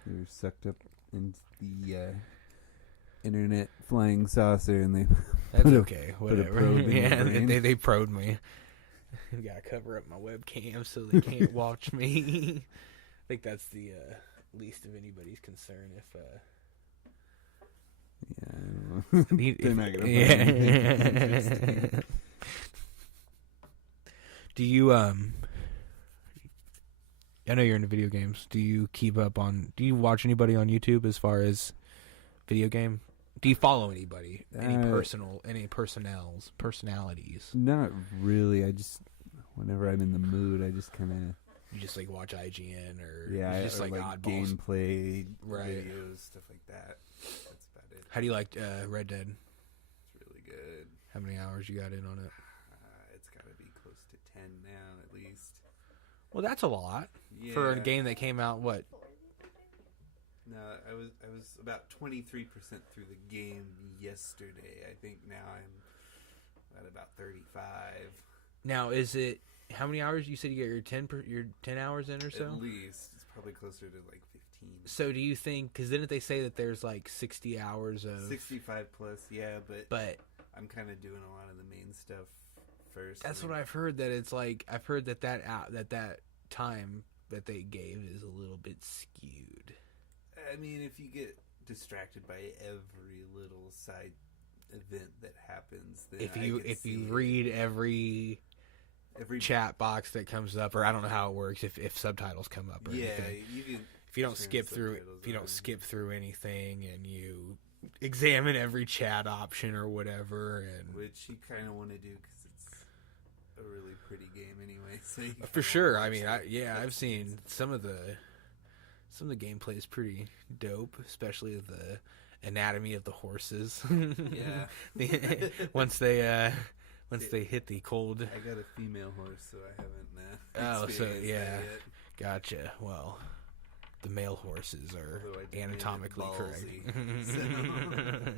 They were sucked up into the internet flying saucer, and they That's put a- okay. put a Whatever. probe in your Yeah, brain. they probed me. I gotta cover up my webcam so they can't watch me. I think that's the least of anybody's concern. yeah, I don't know. They're not gonna find anything interesting. Do you I know you're into video games. Do you do you watch anybody on YouTube as far as video game? Do you follow anybody? Any personalities? Not really. I just whenever I'm in the mood, I just kind of You just like watch IGN or just or like oddballs. gameplay Right. videos, stuff like that. That's about it. How do you like Red Dead? It's really good. How many hours you got in on it? It's got to be close to 10 now, at least. Well, that's a lot for a game that came out. What? No, I was about 23% through the game yesterday. I think now I'm at about 35. Now is it? How many hours? You said you get your 10 hours in or so. At least it's probably closer to like 15. So do you think? Because didn't they say that there's like 60 hours of 65 plus, yeah, But I'm kind of doing a lot of the main stuff first. that's what I've heard. That it's like I've heard that that time that they gave is a little bit skewed. I mean, if you get distracted by every little side event that happens, then If you read every chat box that comes up, or I don't know how it works, if subtitles come up or anything. you can. If you don't turn skip through, subtitles if you don't on. skip through anything, and you examine every chat option or whatever, and Which you kind of want to do because it's a really pretty game anyway. So you for kinda sure. wanna I watch mean, the I've cutscenes. seen some of the gameplay is pretty dope, especially the anatomy of the horses. Yeah. once they hit the cold. I got a female horse, so I haven't. Oh, so experienced that yeah. yet. Gotcha. Well, the male horses are Although I did name it anatomically correct. Ballsy, so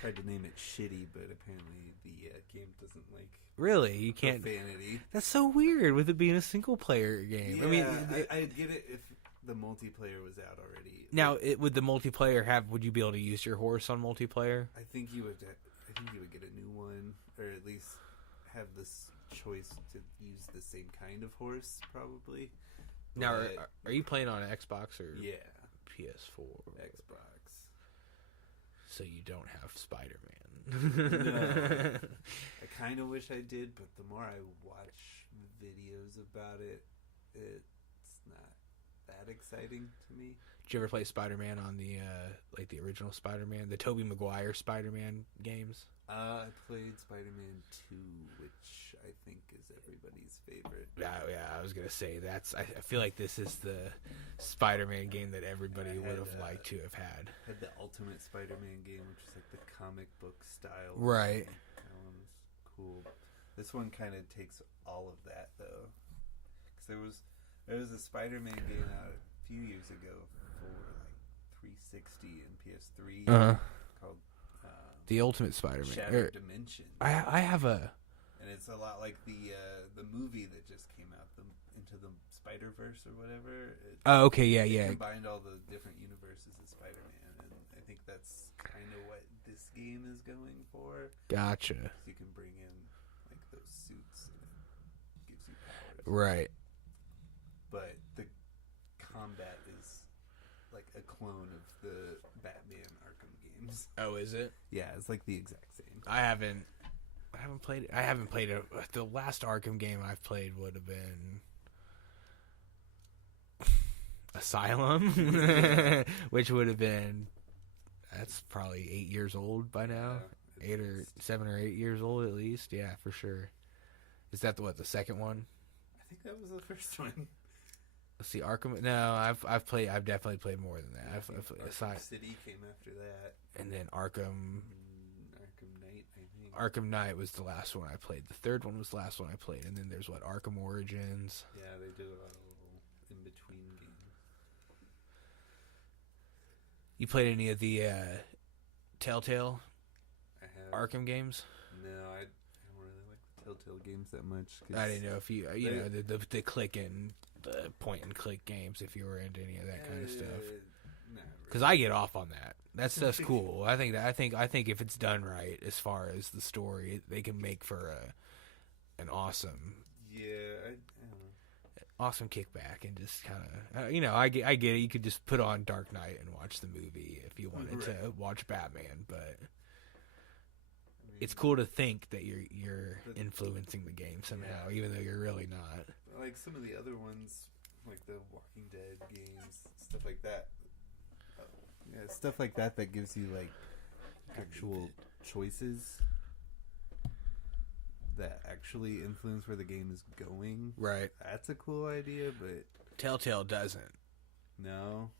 tried to name it Shitty, but apparently the game doesn't like Really, you can't. profanity. That's so weird with it being a single player game. Yeah, I mean, I'd get it if the multiplayer was out already. now would the multiplayer have? Would you be able to use your horse on multiplayer? I think you would. I think you would get a new one, or at least have this choice to use the same kind of horse, probably. Now, But, are you playing on Xbox or yeah, PS4? Xbox. So you don't have Spider-Man. No. I kind of wish I did, but the more I watch videos about it, it's not that exciting to me. Did you ever play Spider-Man on the like the original Spider-Man, the Tobey Maguire Spider-Man games? I played Spider-Man 2, which I think is everybody's favorite. Yeah, I was gonna say that's. I feel like this is the Spider-Man game that everybody would have liked to have had. Had the Ultimate Spider-Man game, which is like the comic book style. Right. That one was cool. This one kind of takes all of that though, because there was a Spider-Man game out a few years ago for like 360 and PS3 called The Ultimate Spider-Man. Shattered Dimension. I have a. And it's a lot like the movie that just came out, Into the Spider-Verse or whatever. Oh, okay, yeah. It combined all the different universes of Spider-Man, and I think that's kind of what this game is going for. Gotcha. 'Cause you can bring in like those suits, and it gives you powers. Right. But the combat is like a clone of the Batman Arkham games. Oh, is it? Yeah, it's like the exact same. I haven't played it. I haven't played it. The last Arkham game I've played would have been Asylum, which would have been. That's probably 8 years old by now. Yeah, 7 or 8 years old at least. Yeah, for sure. Is that the second one? I think that was the first one. Let's see, Arkham. No, I've definitely played more than that. I've played Arkham City came after that. and then Arkham Knight, I think. Arkham Knight was the last one I played. The third one was the last one I played, and then there's Arkham Origins. Yeah, they did a lot of little in between games. You played any of the Telltale I have Arkham games? No, I don't really like the Telltale games that much. I didn't know if you know the click and the point and click games, if you were into any of that kind of stuff. Not Because I get off on that. That stuff's cool. I think if it's done right, as far as the story, they can make for an awesome, Yeah, I don't know. awesome kickback, and just kind of, I get it. You could just put on Dark Knight and watch the movie if you wanted to watch Batman, but it's cool to think that you're influencing the game somehow, even though you're really not. Like some of the other ones, like the Walking Dead games, stuff like that. Yeah, stuff like that gives you like actual choices that actually influence where the game is going. Right. That's a cool idea, but Telltale doesn't. no.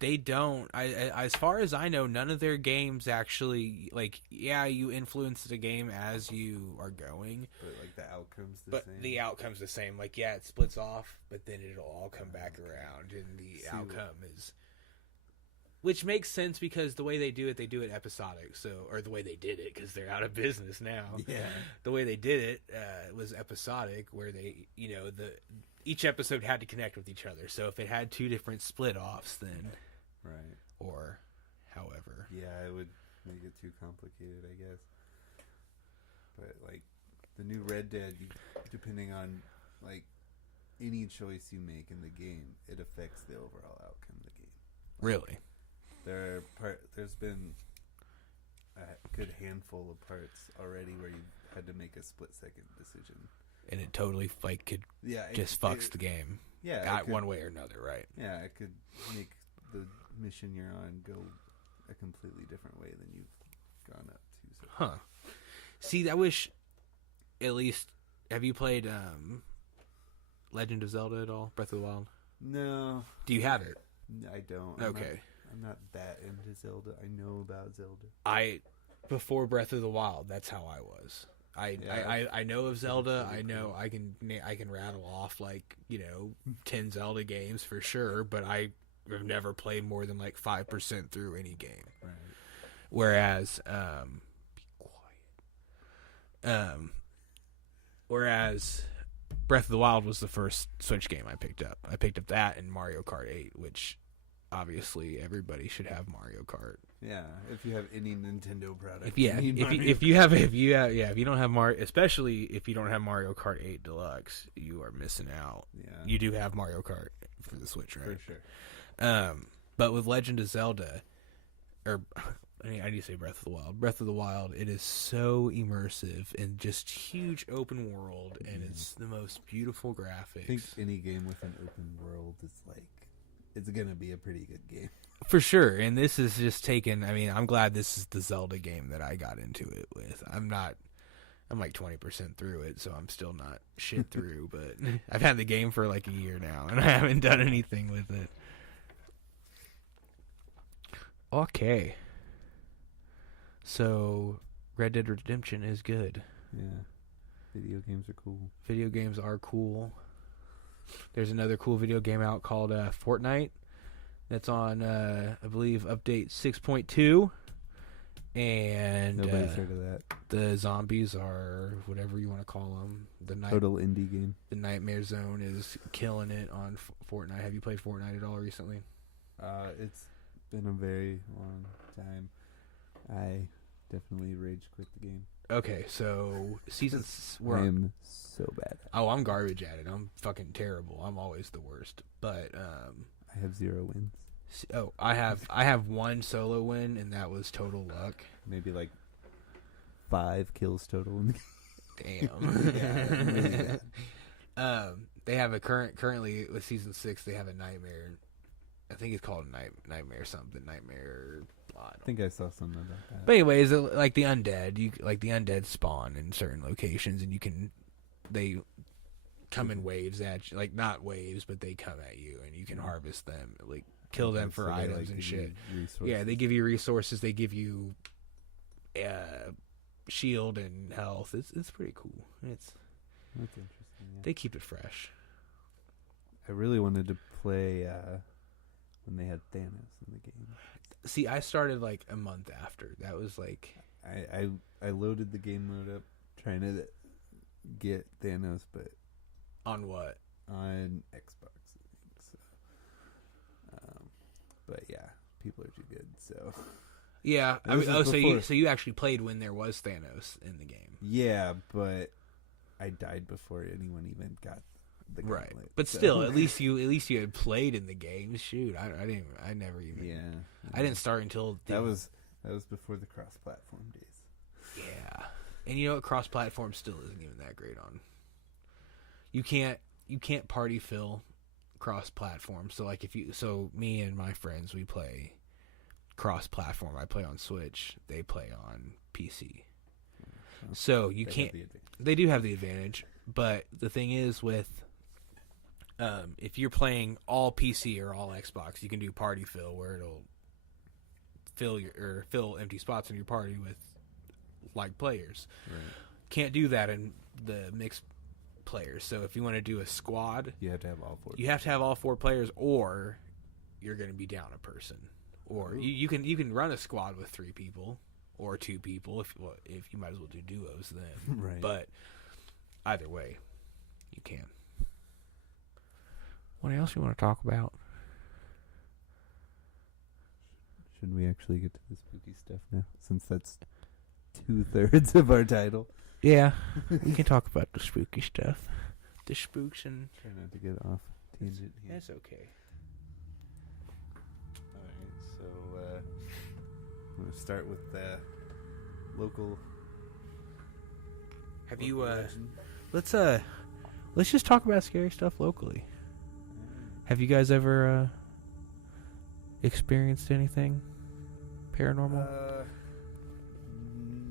They don't. As far as I know, none of their games actually, like, yeah, you influence the game as you are going, But like the outcome's the but same. the outcome's the same. Like, yeah, it splits off, but then it'll all come back around, and the outcome is, which makes sense because the way they do it episodic. So, or the way they did it, because they're out of business now. Yeah. The way they did it was episodic, where they, each episode had to connect with each other. So if it had two different split offs, then. Right. Or however. Yeah, it would make it too complicated, I guess. But like the new Red Dead, depending on like any choice you make in the game, it affects the overall outcome of the game. Really? There's been a good handful of parts already where you had to make a split-second decision, And it totally could just fucks the game. Yeah, one way or another, right? Yeah, it could make the mission you're on go a completely different way than you've gone up to. So. Huh. See, I wish at least. Have you played Legend of Zelda at all? Breath of the Wild? No. Do you have it? I don't. Okay. I'm not that into Zelda. I know about Zelda. Before Breath of the Wild, that's how I was. I know of Zelda. I know cool. I can rattle off 10 Zelda games for sure, but I have never played more than 5% through any game. Right. Whereas be quiet. Whereas Breath of the Wild was the first Switch game I picked up. I picked up that and Mario Kart 8, which obviously everybody should have Mario Kart. Yeah, if you have any Nintendo product. If you don't have Mario, especially if you don't have Mario Kart 8 Deluxe, you are missing out. Yeah. You do have Mario Kart for the Switch, right? For sure. But with Legend of Zelda, I need to say Breath of the Wild. Breath of the Wild, it is so immersive and just huge open world, and it's the most beautiful graphics. I think any game with an open world is it's gonna be a pretty good game. For sure, and this is just taken. I mean, I'm glad this is the Zelda game that I got into it with. I'm 20% through it, so I'm still not shit through, but I've had the game for a year now, and I haven't done anything with it. Okay. So, Red Dead Redemption is good. Yeah. Video games are cool. Video games are cool. There's another cool video game out called Fortnite. That's on, I believe, update 6.2. And nobody's heard of that. The zombies are whatever you want to call them. Total indie game. The Nightmare Zone is killing it on Fortnite. Have you played Fortnite at all recently? It's been a very long time. I definitely rage quit the game. Okay, so I am so bad. I'm garbage at it. I'm fucking terrible. I'm always the worst. But I have 0 wins. I have 1 solo win, and that was total luck. Maybe 5 kills total. Damn. Yeah, really bad. They have a currently with season 6. They have a nightmare. I think it's called Nightmare something. Nightmare. I think I saw something about that. But anyways, like the undead, the undead spawn in certain locations, and they come in waves at you, not waves, but they come at you, and you can harvest them, kill them for items and shit. Yeah, they give you resources. They give you shield and health. It's pretty cool. That's interesting. Yeah. They keep it fresh. I really wanted to play when they had Thanos in the game. See, I started a month after. That was I loaded the game mode up trying to get Thanos, but on what? On Xbox. So, but yeah, people are too good. So yeah, so you actually played when there was Thanos in the game. Yeah, but I died before anyone even got the gauntlet. Right. But still, at least you had played in the game. Shoot, I never even. Yeah. I didn't start until that was before the cross-platform days. Yeah, and what, cross-platform still isn't even that great on. You can't party fill cross-platform. So me and my friends, we play cross-platform. I play on Switch. They play on PC. So you can't. They do have the advantage, but the thing is with. If you're playing all PC or all Xbox, you can do party fill where it'll fill empty spots in your party with players. Right. Can't do that in the mixed players. So if you want to do a squad, you have to have all 4. You have to have all 4 players, or you're going to be down a person. Or you can run a squad with 3 people or 2 people if you might as well do duos then. Right. But either way, you can. What else you want to talk about? Shouldn't we actually get to the spooky stuff now? Since that's 2/3 of our title. Yeah, we can talk about the spooky stuff. The spooks and... Try not to get off tangent here. That's okay. Alright, so I'm going to start with the local... Have you... legend. Let's just talk about scary stuff locally. Have you guys ever experienced anything paranormal?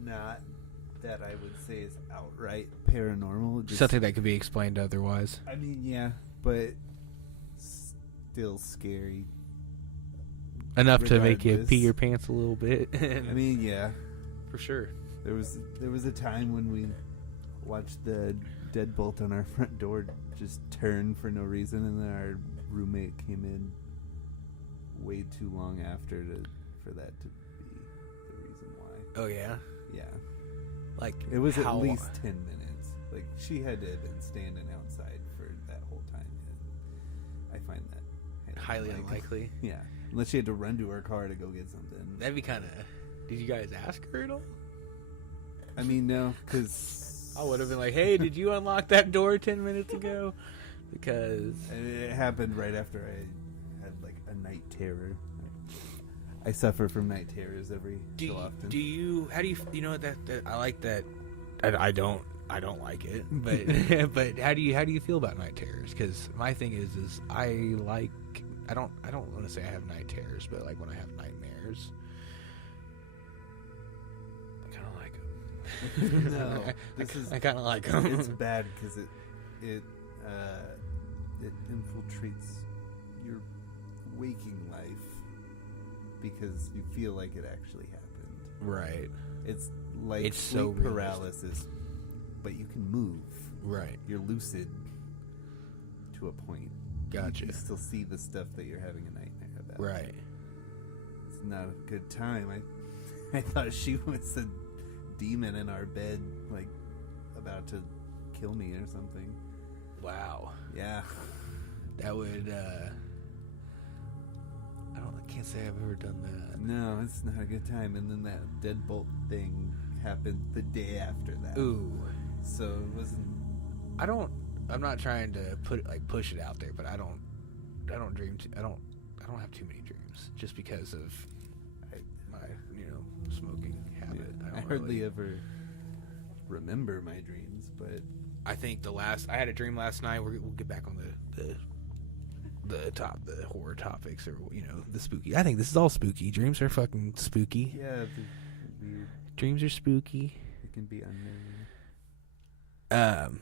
Not that I would say is outright paranormal. Just, something that could be explained otherwise. I mean, yeah, but still scary. Enough to make you pee your pants a little bit. I mean, yeah, for sure. There was a time when watched the deadbolt on our front door just turn for no reason, and then our roommate came in way too long after for that to be the reason why. Oh yeah. Yeah. Like It was at how least long? 10 minutes. Like, she had to have been standing outside for that whole time. And I find that Highly unlikely. unlikely. Yeah. Unless she had to run to her car to go get something. That'd be kind of. Did you guys ask her at all? I mean, no, because... I would have been like, "Hey, did you unlock that door 10 minutes ago?" Because it happened right after I had, like, a night terror. I suffer from night terrors every so often. do you? How do you know that I like that? I don't like it, but but how do you feel about night terrors? Because my thing is I don't want to say I have night terrors, but like when I have nightmares, I kind of like them. No, I kind of like them. It's bad because it infiltrates your waking life because you feel like it actually happened. Right. It's like It's so sleep paralysis, but you can move. Right. You're lucid to a point. Gotcha. You can still see the stuff that you're having a nightmare about. Right. It's not a good time. I thought she was a demon in our bed, like about to kill me or something. Wow. Yeah. That would. I can't say I've ever done that. No, it's not a good time. And then that deadbolt thing happened the day after that. Ooh. So it wasn't. I'm not trying to push it out there, but I don't dream. I don't have too many dreams just because of my smoking habit. I hardly ever remember my dreams, but I think I had a dream last night. We'll get back on the horror topics or the spooky. I think this is all spooky. Dreams are fucking spooky. yeah, they're weird. Dreams are spooky. It can be unknown.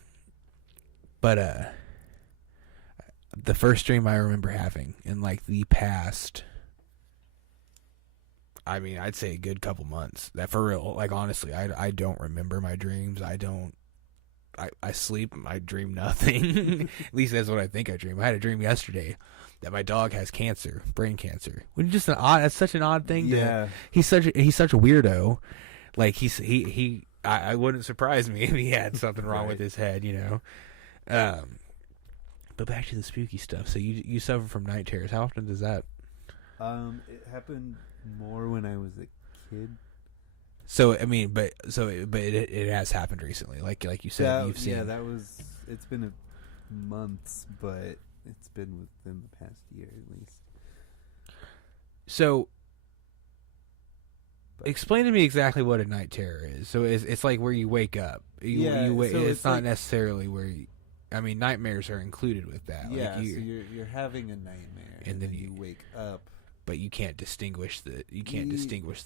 But the first dream I remember having in like the past, I mean, I'd say a good couple months. That for real. Like honestly, I don't remember my dreams. I sleep. I dream nothing. At least that's what I think I dream. I had a dream yesterday that my dog has cancer, brain cancer. Which is just that's such an odd thing. Yeah. He's such a weirdo. Like I wouldn't surprise me if he had something wrong with his head, But back to the spooky stuff. So you suffer from night terrors. How often does that? It happened more when I was a kid. So I mean, but it has happened recently. Like you said, you've seen. Yeah, it's been months, but it's been within the past year at least. So explain to me exactly what a night terror is. So it's like where you wake up. So it's not necessarily where you. I mean, nightmares are included with that. Yeah, like so you're having a nightmare, and then you wake up. But you can't distinguish the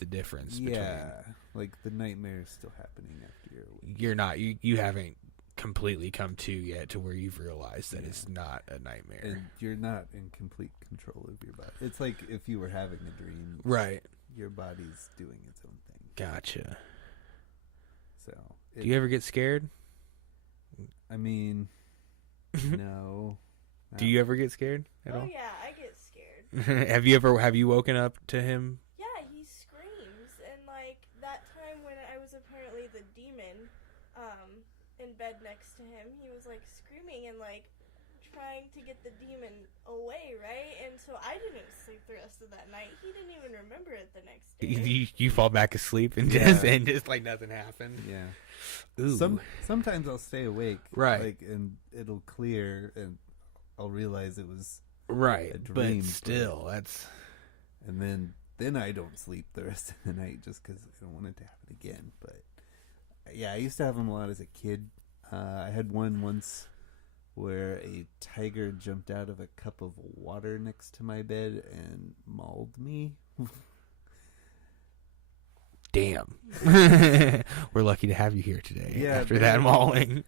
difference. Yeah, like the nightmare is still happening after you're awake. You're not. You haven't completely come to yet to where you've realized that it's not a nightmare. And you're not in complete control of your body. It's like if you were having a dream. Right. Your body's doing its own thing. Gotcha. So. Do you ever get scared? I mean, no. Do you ever get scared at all? Oh yeah, I get scared. Have you woken up to him? Yeah, he screams, and like that time when I was apparently the demon, in bed next to him, he was like screaming and like trying to get the demon away, right? And so I didn't sleep the rest of that night. He didn't even remember it the next day. You fall back asleep and just like nothing happened. Yeah. Ooh. Sometimes I'll stay awake, right? Like, and it'll clear, and I'll realize it was right. a dream, but still, that's. And then I don't sleep the rest of the night just because I don't want it to happen again. But yeah, I used to have them a lot as a kid. I had one once where a tiger jumped out of a cup of water next to my bed and mauled me. Damn. We're lucky to have you here today after that mauling.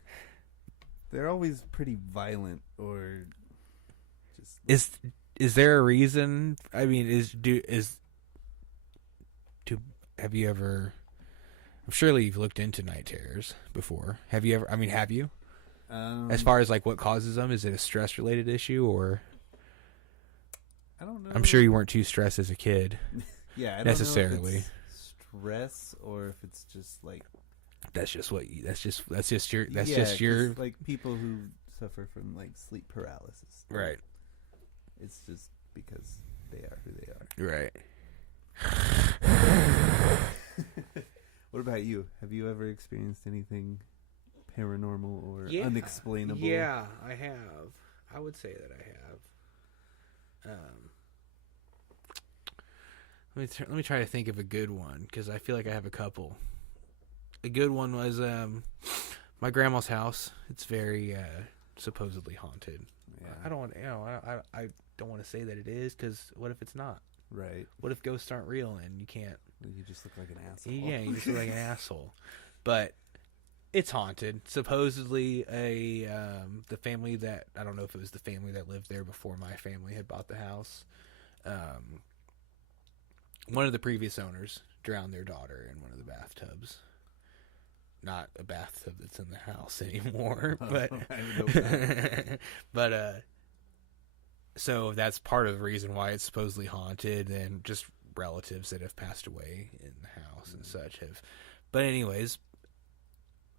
They're always pretty violent or just... Is there a reason? I mean, have you ever Surely you've looked into night terrors before. Have you ever? I mean, have you? As Um, far as like what causes them, is it a stress related issue or? I don't know. I'm sure you weren't too stressed as a kid. Yeah, I don't necessarily. know if it's stress or if it's just like That's just what you. That's just your. That's yeah, just your. 'cause, like people who suffer from like sleep paralysis. Right. It's just because they are who they are. Right. What about you? Have you ever experienced anything paranormal or Yeah. unexplainable? Yeah, I have. I would say that I have. Let me try to think of a good one because I feel like I have a couple. A good one was my grandma's house. It's very supposedly haunted. Yeah. I don't want I don't want to say that it is because what if it's not? Right. What if ghosts aren't real and you can't? You just look like an asshole. Yeah, you just look like an asshole. But it's haunted. Supposedly, the family that I don't know if it was the family that lived there before my family had bought the house. One of the previous owners drowned their daughter in one of the bathtubs. Not a bathtub that's in the house anymore, but I would hope not. but so that's part of the reason why it's supposedly haunted, and just relatives that have passed away in the house and such have. But anyways,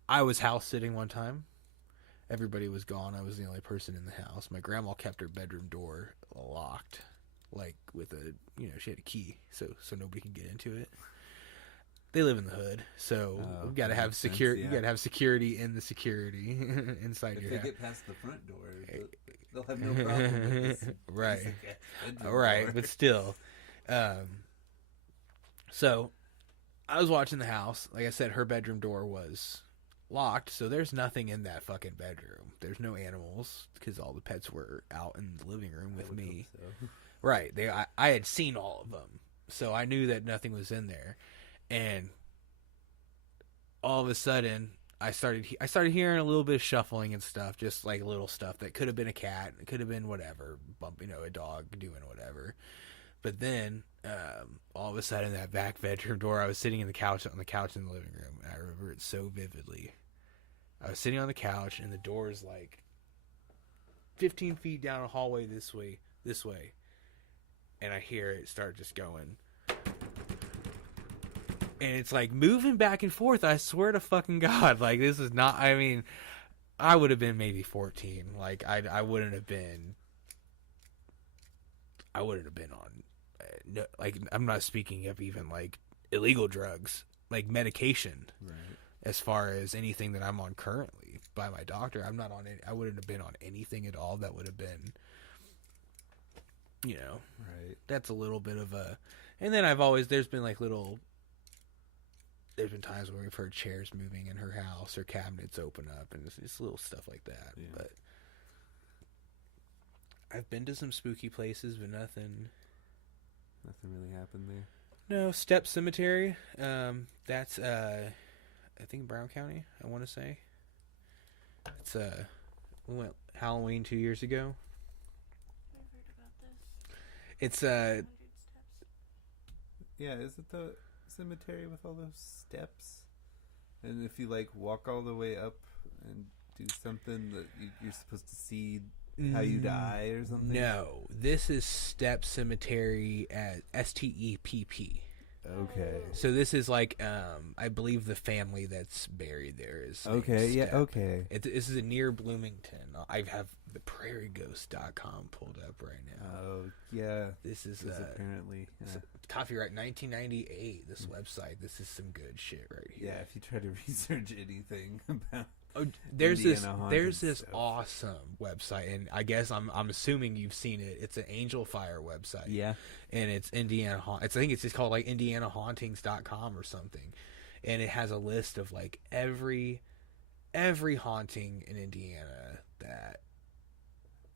I was house sitting one time. Everybody was gone. I was the only person in the house. My grandma kept her bedroom door locked, like with she had a key, so nobody can get into it. They live in the hood, so we got to have security. Yeah. You got to have security in the security inside your If house. they get past the front door, they'll have no problem with this. Right. Bedroom Right, door. but still. So I was watching the house. Like I said, her bedroom door was locked, so there's nothing in that fucking bedroom. There's no animals because all the pets were out in the living room with me. So. Right. I had seen all of them, so I knew that nothing was in there. And all of a sudden, I started hearing a little bit of shuffling and stuff, just like little stuff that could have been a cat, it could have been whatever, a dog doing whatever. But then, all of a sudden, that back bedroom door, I was sitting on the couch in the living room, and I remember it so vividly. I was sitting on the couch, and the door is like 15 feet down a hallway this way, and I hear it start just going. And it's like moving back and forth. I swear to fucking God, like this is not. I mean, I would have been maybe 14. Like I wouldn't have been. I wouldn't have been on. No, like I'm not speaking of even like illegal drugs, like medication. Right. As far as anything that I'm on currently by my doctor, I'm not on. I wouldn't have been on anything at all that would have been. Right. That's a little bit of a. And then there's been times where we've heard chairs moving in her house or cabinets open up, and it's little stuff like that. Yeah. But I've been to some spooky places, but nothing really happened there. No, Step Cemetery. That's I think Brown County, I want to say. It's we went Halloween 2 years ago. I've heard about this. It's 100 steps. Yeah, is it the cemetery with all those steps? And if you like walk all the way up and do something that you're supposed to see how you die or something? No, this is Step Cemetery at STEPP. Okay. So this is like I believe the family that's buried there is Okay, yeah, Step. okay. This is near Bloomington. I have the prairieghost.com pulled up right now. Oh, yeah. This is apparently copyright 1998. This website. This is some good shit right here. yeah, if you try to research anything about There's Indiana haunted this stuff. awesome website, and I guess I'm assuming you've seen it. It's an Angel Fire website. Yeah. And it's Indiana I think it's just called like IndianaHauntings.com or something, and it has a list of like every haunting in Indiana that.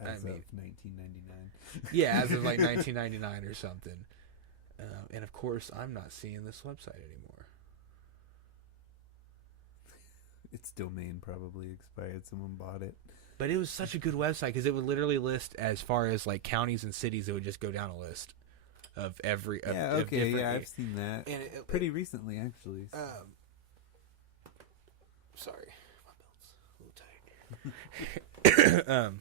As of 1999. Yeah, as of like 1999 or something. And of course, I'm not seeing this website anymore. Its domain probably expired. Someone bought it. But it was such a good website because it would literally list as far as like counties and cities. It would just go down a list of every. Yeah, of okay, different, yeah, I've seen that. And Pretty recently, actually. Sorry, my belt's a little tight.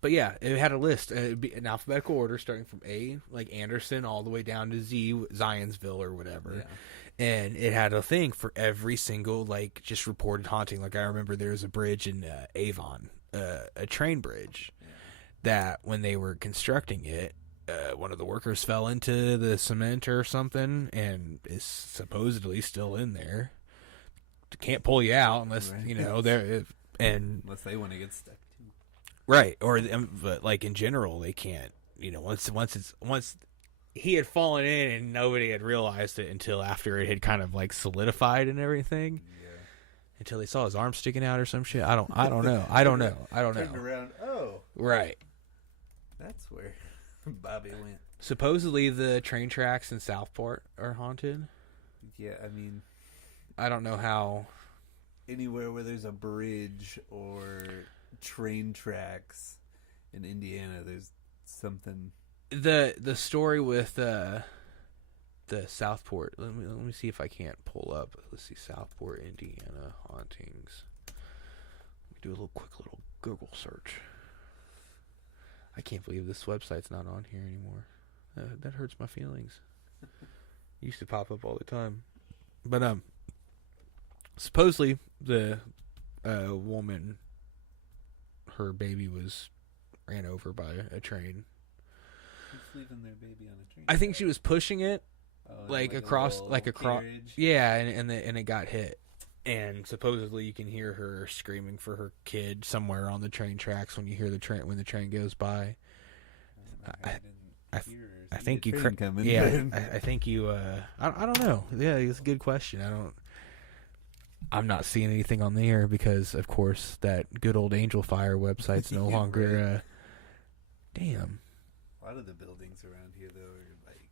But yeah, it had a list. It'd be in alphabetical order, starting from A, like Anderson, all the way down to Z, Zionsville or whatever. Yeah. And it had a thing for every single, like, just reported haunting. Like, I remember there was a bridge in Avon, a train bridge, that when they were constructing it, one of the workers fell into the cement or something and is supposedly still in there. Can't pull you out unless, they're... And unless they want to get stuck too. Right, but like in general, they can't. Once he had fallen in and nobody had realized it until after it had kind of like solidified and everything. Yeah. Until they saw his arm sticking out or some shit. I don't know. Turned around. Oh, right. That's where Bobby went. Supposedly the train tracks in Southport are haunted. Yeah, I mean, I don't know how. Anywhere where there's a bridge or train tracks in Indiana, there's something. The story with the Southport. Let me see if I can't pull up. Let's see, Southport, Indiana hauntings. Let me do a quick little Google search. I can't believe this website's not on here anymore. That hurts my feelings. It used to pop up all the time. But supposedly the woman, her baby was ran over by a train. Who's leaving their baby on a train? I think she was pushing it, like across, carriage. yeah, and it got hit. And supposedly you can hear her screaming for her kid somewhere on the train tracks when you hear when the train goes by. I think you coming. Yeah, I think you. I don't know. Yeah, it's a good question. I'm not seeing anything on there because, of course, that good old Angel Fire website's no longer. Damn. A lot of the buildings around here, though, are like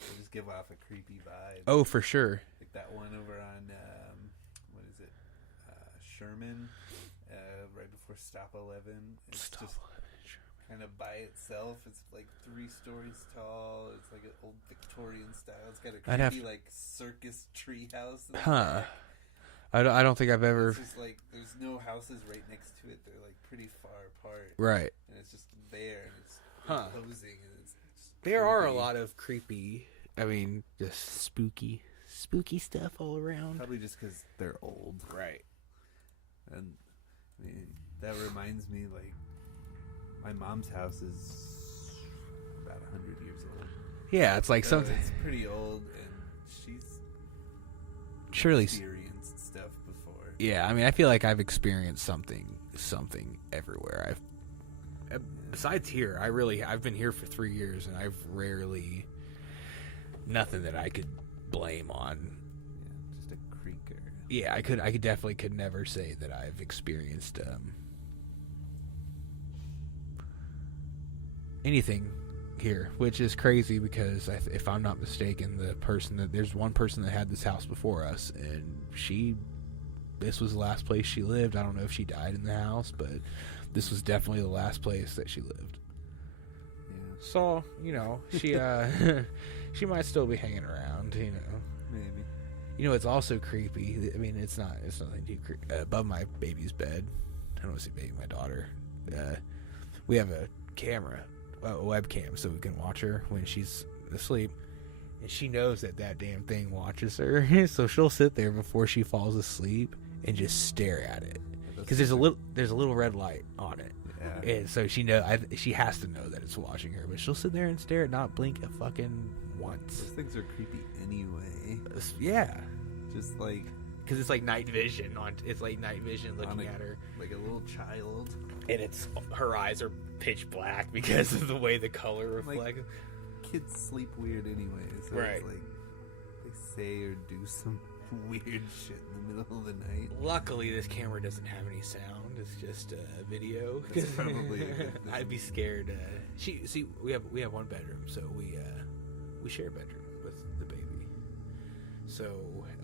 they just give off a creepy vibe. Oh, for sure. Like that one over on what is it, Sherman, right before Stop 11. It's just kind of by itself. It's like 3 stories tall. It's like an old Victorian style. It's got a creepy like circus tree house. Huh. I don't think I've ever. It's just like there's no houses right next to it. They're like pretty far apart. Right. And it's just there, and it's imposing, and it's there are a lot of creepy. I mean, just spooky stuff all around. Probably just because they're old. Right. And I mean, that reminds me, like, my mom's house is about 100 years old. Yeah, it's like something. It's pretty old, and she's surely experienced stuff before. Yeah, I mean, I feel like I've experienced something everywhere. Besides here, I've been here for 3 years, and I've rarely nothing that I could blame on. Yeah, just a creaker. Yeah, I could never say that I've experienced anything here, which is crazy because if I'm not mistaken, there's one person that had this house before us, and this was the last place she lived. I don't know if she died in the house, but this was definitely the last place that she lived. Yeah. So, she she might still be hanging around, Maybe. It's also creepy. I mean, it's nothing too creepy. Above my baby's bed, I don't want to say baby, my daughter. We have a camera, a webcam, so we can watch her when she's asleep. And she knows that damn thing watches her, so she'll sit there before she falls asleep and just stare at it. Because there's a little red light on it, yeah. And so she has to know that it's watching her. But she'll sit there and stare, and not blink a fucking once. Those things are creepy anyway. Yeah, just like because it's like night vision it's like night vision looking at her like a little child, and her eyes are pitch black because of the way the color reflects. Like, kids sleep weird anyway, so right. It's like they say or do some weird shit in the middle of the night. Luckily, this camera doesn't have any sound. It's just video. That's probably a good thing. I'd be scared. We have one bedroom, so we share a bedroom with the baby. So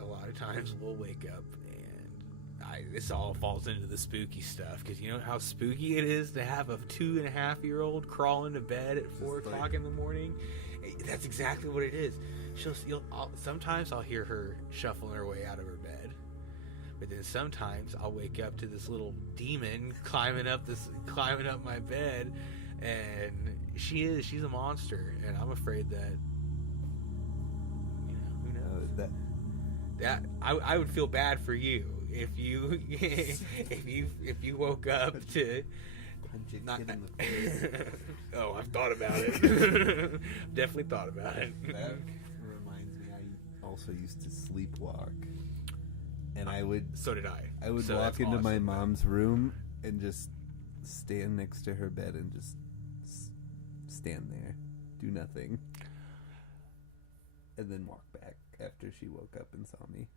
a lot of times we'll wake up and this all falls into the spooky stuff, because you know how spooky it is to have a 2.5-year-old crawl into bed at 4 o'clock in the morning. That's exactly what it is. Sometimes I'll hear her shuffling her way out of her bed, But then sometimes I'll wake up to this little demon climbing up my bed, and she's a monster, and I'm afraid that, who knows? That I would feel bad for you if you if you woke up to punch a kid in the face. Oh, I've thought about it. Definitely thought about it. That reminds me, I also used to sleepwalk, and So did I. I would walk into my mom's room and just stand next to her bed and just stand there, do nothing, and then walk back after she woke up and saw me.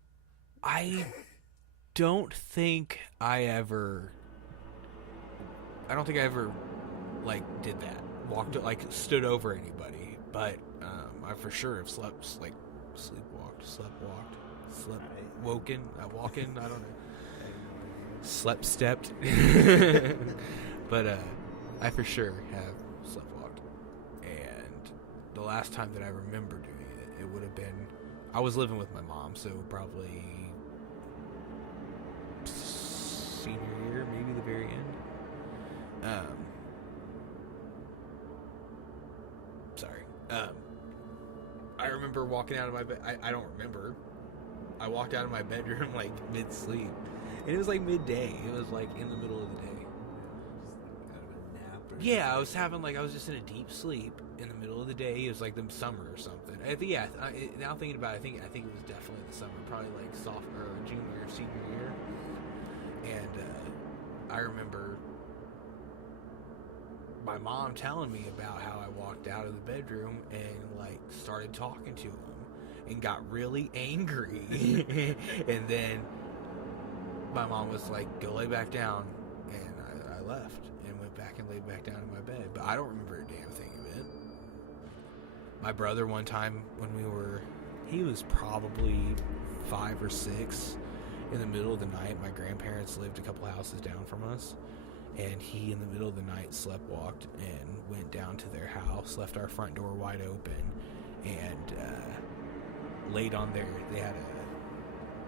I don't think I ever like did that. Stood over anybody, but I for sure have woken, I don't know. Stepped. But I for sure have sleptwalked. And the last time that I remember doing it would have been, I was living with my mom, so probably senior year, maybe the very end. Sorry. I remember walking out of my bed. I don't remember. I walked out of my bedroom like mid-sleep. And it was like midday. It was like in the middle of the day. Just out of a nap or Yeah, I was just in a deep sleep in the middle of the day. It was like the summer or something. Now thinking about it, I think it was definitely the summer, probably like sophomore or junior or senior year. And I remember my mom telling me about how I walked out of the bedroom and like started talking to him and got really angry. And then my mom was like, go lay back down, and I left and went back and laid back down in my bed, but I don't remember a damn thing of it. My brother, one time when he was probably 5 or 6, in the middle of the night, my grandparents lived a couple houses down from us, and he in the middle of the night sleptwalked and went down to their house, left our front door wide open, and laid on there. They had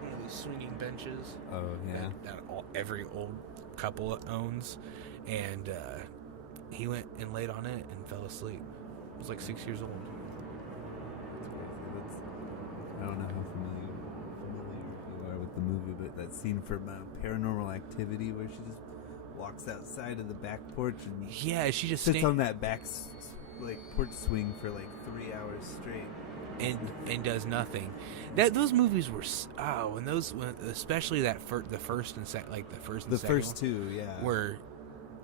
one of these swinging benches. Oh yeah, that every old couple owns, and he went and laid on it and fell asleep. He was like 6 years old. I don't know how familiar you are with the movie, but that scene from Paranormal Activity where she just walks outside of the back porch and she just sits on that back porch swing for like 3 hours straight. And does nothing. Those movies were especially the first and second, the first two, yeah, were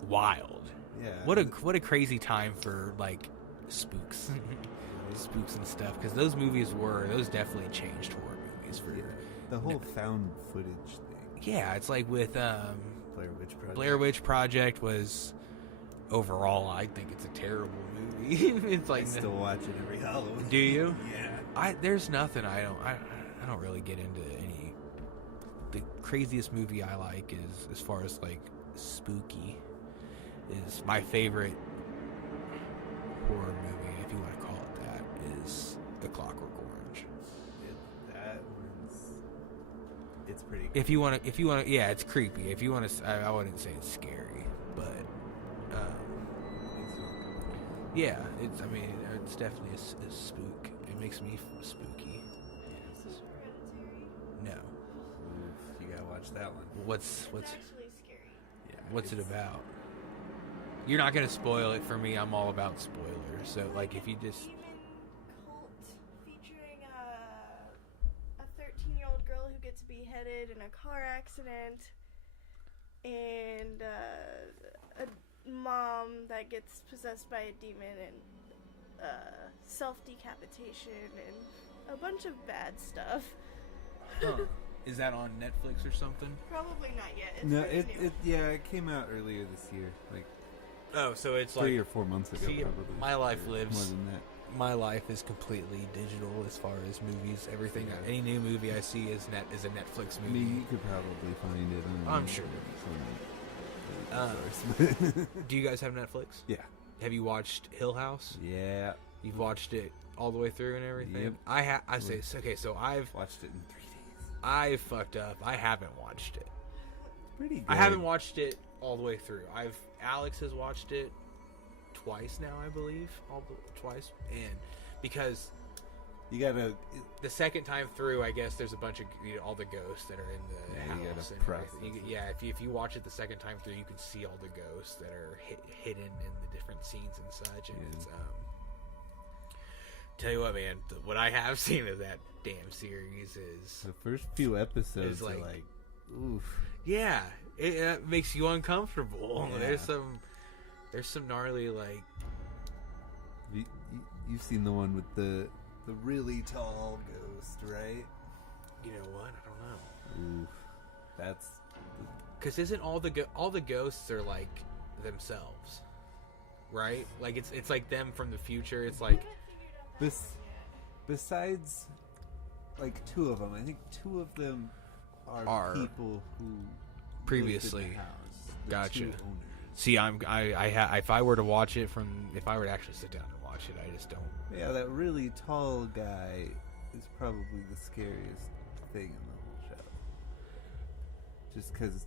wild. Yeah, what a crazy time for like spooks, spooks and stuff. Because those definitely changed horror movies for the whole found footage thing. Yeah, it's like with Blair Witch Project was overall, I think it's a terrible movie. It's like I still watch it every Halloween. Do you? Yeah. There's nothing I don't really get into any. The craziest movie I like is, as far as like spooky, is my favorite horror movie, if you want to call it that, is The Clockwork Orange. It's pretty creepy. If you want to, yeah, it's creepy. If you want to, I wouldn't say it's scary, but yeah, it's definitely a spook. It makes me spooky. No. You gotta watch that one. What's actually scary. Yeah. What's it about? You're not gonna spoil it for me. I'm all about spoilers. So like, if you just Demon cult featuring a 13-year-old girl who gets beheaded in a car accident, and a mom that gets possessed by a demon, and self-decapitation and a bunch of bad stuff. Huh. Is that on Netflix or something? Probably not yet. It's No, very new. it came out earlier this year, like Oh, so it's 3 or 4 months ago. See, probably. my life Or lives- more than that. My life is completely digital as far as movies. Everything, Yeah. any new movie I see is a Netflix I movie. mean, you could probably find it on. I'm sure. Some source. Do you guys have Netflix? Yeah. Have you watched Hill House? Yeah. You've watched it all the way through and everything. Yep. I say okay. So I've Watched it in 3 days. I fucked up. I haven't watched it. Pretty good. I haven't watched it all the way through. Alex has watched it twice now, I believe, twice, and because You gotta. the second time through, I guess there's a bunch of all the ghosts that are in the Yeah, you house. gotta And process everything. it. Yeah, if you watch it the second time through, you can see all the ghosts that are hidden in the different scenes and such. And Yeah. it's tell you what, man, what I have seen of that damn series is The first few episodes It's are like- like, oof. yeah, it makes you uncomfortable. Yeah. There's some gnarly like. You've seen the one with the really tall ghost, right? You know what? I don't know. Oof. That's Because isn't all the ghosts are like themselves, right? Like it's like them from the future. It's like this. Besides, like two of them, I think two of them are people who previously. lived in the house. The Gotcha. two owners. See, if I were to watch it if I were to actually sit down and watch it, I just don't. Yeah, that really tall guy is probably the scariest thing in the whole show. Just because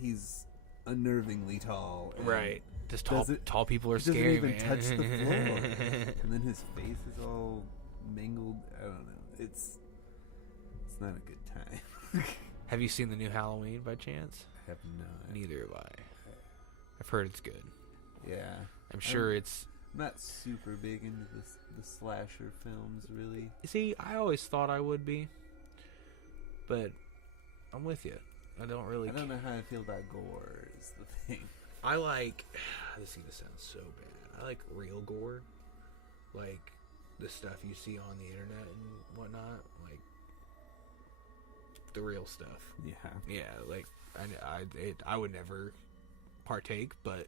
he's unnervingly tall. And Right. Just doesn't- tall people are he doesn't scary, even man. touch the floor. And then his face is all mangled. I don't know. It's not a good time. Have you seen the new Halloween by chance? I have not. Neither have I. I've heard it's good. Yeah. I'm sure it's. I'm not super big into the slasher films, really. See, I always thought I would be, but I'm with you. I don't really. I don't know how I feel about gore is the thing. I like. This is gonna sound so bad. I like real gore, like the stuff you see on the internet and whatnot, like the real stuff. Yeah. Yeah, like I would never partake, but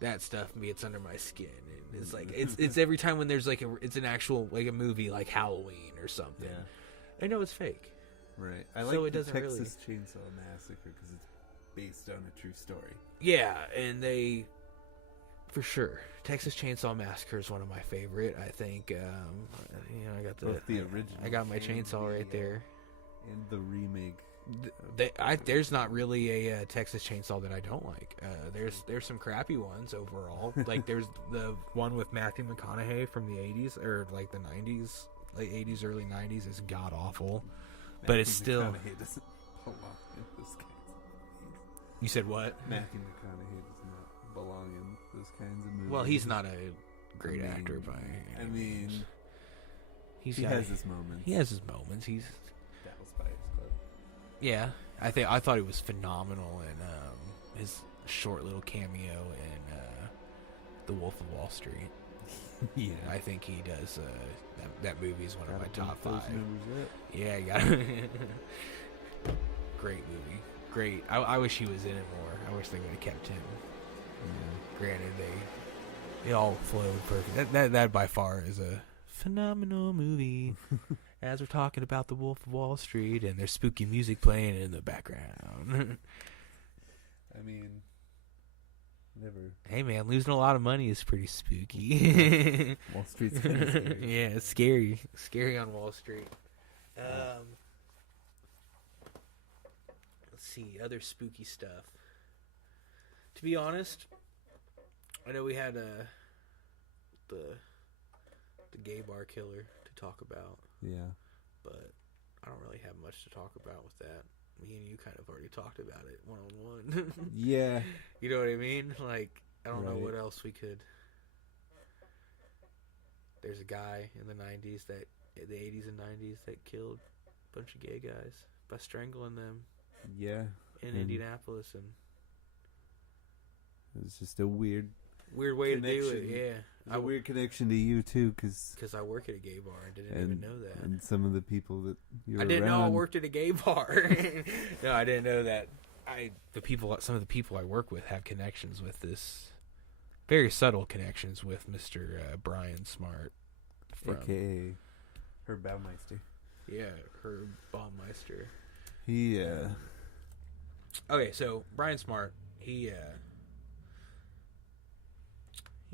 that stuff gets under my skin, and it's like it's every time when there's like it's an actual like a movie like Halloween or something. Yeah. I know it's fake. Right. I So like it the doesn't Texas Chainsaw Massacre because it's based on a true story. Yeah, and they, for sure, Texas Chainsaw Massacre is one of my favorite. I think, I got Both the original. I got my and chainsaw right there. And the remake. There's not really a Texas Chainsaw that I don't like. There's some crappy ones overall. Like there's the one with Matthew McConaughey from the 80s or like the 90s, late 80s, early 90s is god awful. But it's still. McConaughey doesn't belong in those kinds of movies. You said what? Matthew McConaughey does not belong in those kinds of movies. Well, he's not a great I mean, actor by. I mean, he has his moments. He has his moments. He's. Dallas Buyers Club. Yeah, I thought he was phenomenal in his short little cameo in The Wolf of Wall Street. Yeah. I think he does. That movie is one of my top Those 5. numbers up. Yeah, you got great movie. Great. I wish he was in it more. I wish they would have kept him. Granted, they all flowed perfect. That by far is a phenomenal movie. As we're talking about The Wolf of Wall Street and there's spooky music playing in the background. I mean, never. Hey man, losing a lot of money is pretty spooky. Wall Street's kind of scary. Yeah, it's scary. Scary on Wall Street. Let's see, other spooky stuff. To be honest, I know we had the gay bar killer to talk about, Yeah. but I don't really have much to talk about with that. Me and you kind of already talked about it one-on-one. Yeah. You know what I mean? Like, I don't know Right. what else we could. There's a guy in the 90s the 80s and 90s that killed a bunch of gay guys by strangling them Yeah. in And Indianapolis, and it was just a weird weird way to do it. connection. Yeah, a weird connection to you too, because I work at a gay bar and didn't even know that. and some of the people that you were I didn't know I around- worked at a gay bar. No, I didn't know that. Some of the people I work with have connections with this, very subtle connections with Mr. Brian Smart, aka Herb Baumeister. Yeah, Herb Baumeister. He Okay, so Brian Smart, he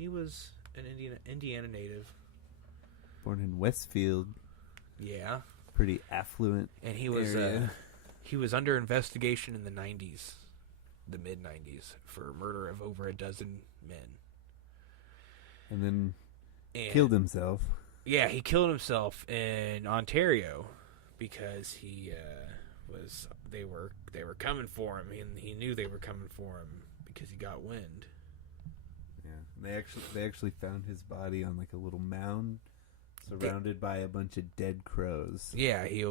was an Indiana native. born in Westfield. Yeah, pretty affluent. And he was under investigation in the 90s, the mid 90s, for murder of over a dozen men. And then killed himself. Yeah, he killed himself in Ontario because they were coming for him, and he knew they were coming for him because he got wind. Yeah, they actually found his body on like a little mound, surrounded by a bunch of dead crows. Yeah, he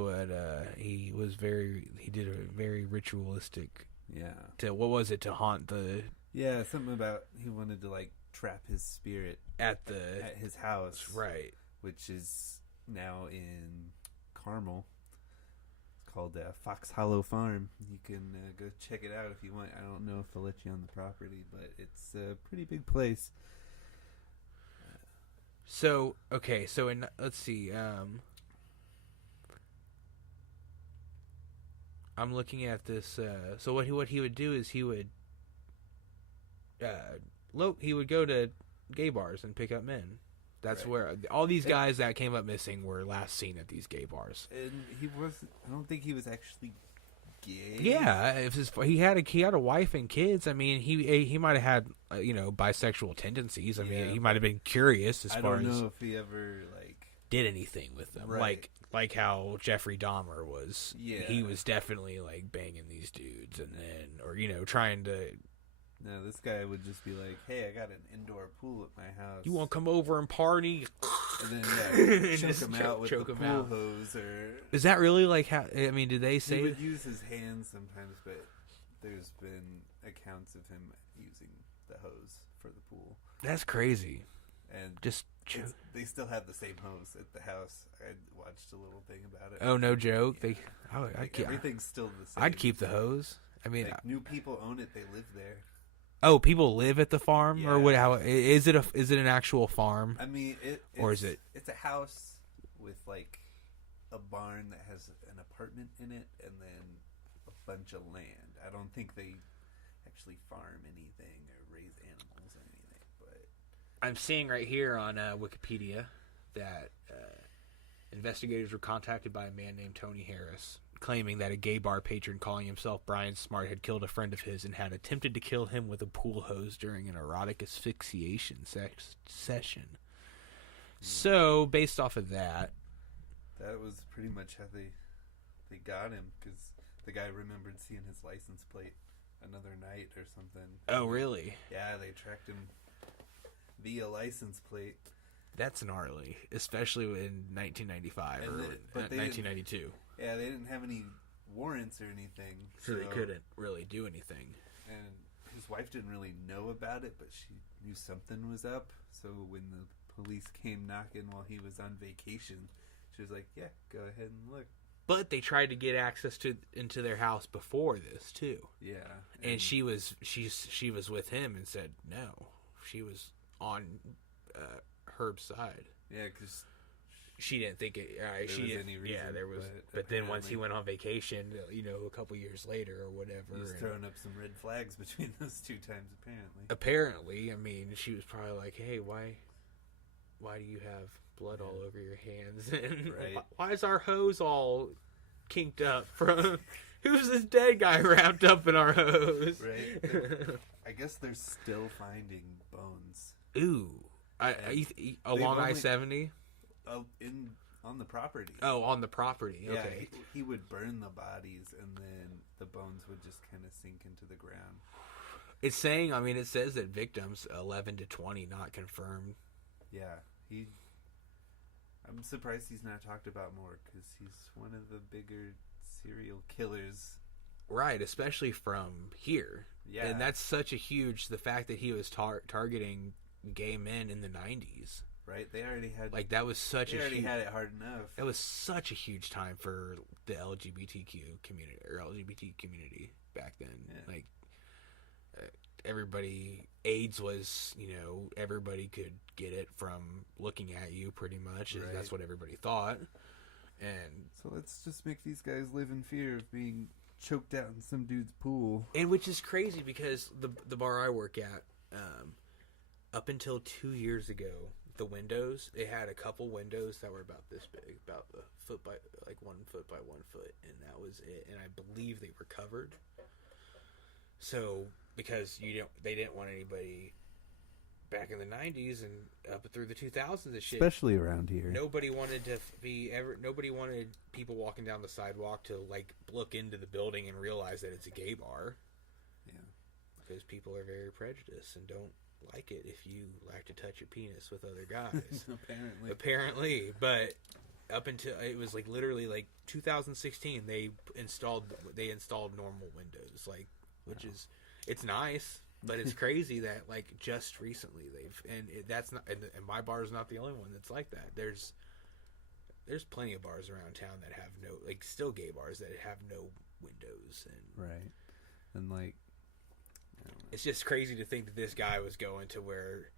did a very ritualistic. Yeah. What was it, to haunt the? Yeah, something about he wanted to like trap his spirit at his house, right? Which is now in Carmel. It's called Fox Hollow Farm. You can go check it out if you want. I don't know if they'll let you on the property, but it's a pretty big place. So let's see. I'm looking at this. So what he would do is he would go to gay bars and pick up men. That's right. Where all these guys that came up missing were last seen at these gay bars. And I don't think he was actually gay. Yeah, he had a wife and kids. I mean, he might have had bisexual tendencies. I mean, he might have been curious as far as. I don't know if he ever did anything with them. Right. Like how Jeffrey Dahmer was. Yeah. He was definitely banging these dudes and then trying to. No, this guy would just be like, "Hey, I got an indoor pool at my house. You want to come over and party?" And then choke him out with the pool hose. Or is that really how? I mean, did they say he would use his hands sometimes? But there's been accounts of him using the hose for the pool. That's crazy. And just they still have the same hose at the house. I watched a little thing about it. Oh, no joke. Yeah. Everything's still the same. I'd keep the hose. I mean, new people own it. They live there. Oh, people live at the farm, or what? How is it? Is it an actual farm? I mean, it's a house with a barn that has an apartment in it, and then a bunch of land. I don't think they actually farm anything or raise animals or anything. But I'm seeing right here on Wikipedia that investigators were contacted by a man named Tony Harris, claiming that a gay bar patron calling himself Brian Smart had killed a friend of his and had attempted to kill him with a pool hose during an erotic asphyxiation session. So, based off of that was pretty much how they got him, because the guy remembered seeing his license plate another night or something. Oh, really? Yeah, they tracked him via license plate. That's gnarly, especially in 1995 or 1992. Yeah, they didn't have any warrants or anything. So they couldn't really do anything. And his wife didn't really know about it, but she knew something was up. So when the police came knocking while he was on vacation, she was like, yeah, go ahead and look. But they tried to get access into their house before this, too. Yeah. And she was with him and said no. She was on Herb's side. Yeah, because she didn't think it. She didn't. Any reason, yeah, there was. But then once he went on vacation, a couple years later or whatever, he was throwing up some red flags between those two times. Apparently, I mean, she was probably like, "Hey, why do you have blood all over your hands? And right. why is our hose all kinked up from? Who's this dead guy wrapped up in our hose?" Right. I guess they're still finding bones. Ooh. Along I-70? On the property. Oh, on the property. Okay. Yeah, he would burn the bodies, and then the bones would just kind of sink into the ground. It's saying, it says that victims 11 to 20 not confirmed. Yeah, I'm surprised he's not talked about more, because he's one of the bigger serial killers. Right, especially from here. Yeah. And that's such a huge, the fact that he was targeting gay men in the 90s. Right, they already had that was such they already had it hard enough. It was such a huge time for the LGBTQ community or LGBT community back then. Yeah. Everybody, AIDS was, everybody could get it from looking at you pretty much. Right. That's what everybody thought. And so let's just make these guys live in fear of being choked out in some dude's pool. And which is crazy, because the bar I work at, up until 2 years ago, the windows. It had a couple windows that were about this big, about a foot by 1 foot by 1 foot, and that was it. And I believe they were covered. So because they didn't want anybody back in the 90s and up through the 2000s and shit. Especially around here. Nobody wanted people walking down the sidewalk to like look into the building and realize that it's a gay bar. Yeah. Because people are very prejudiced and don't like it if you like to touch your penis with other guys. Apparently. But up until it was like literally like 2016 they installed normal windows, like, which is, it's nice. But it's crazy that like just recently that's not, and my bar is not the only one that's like that. There's plenty of bars around town that have no, like, still gay bars that have no windows, and right, and like it's just crazy to think that this guy was going to where,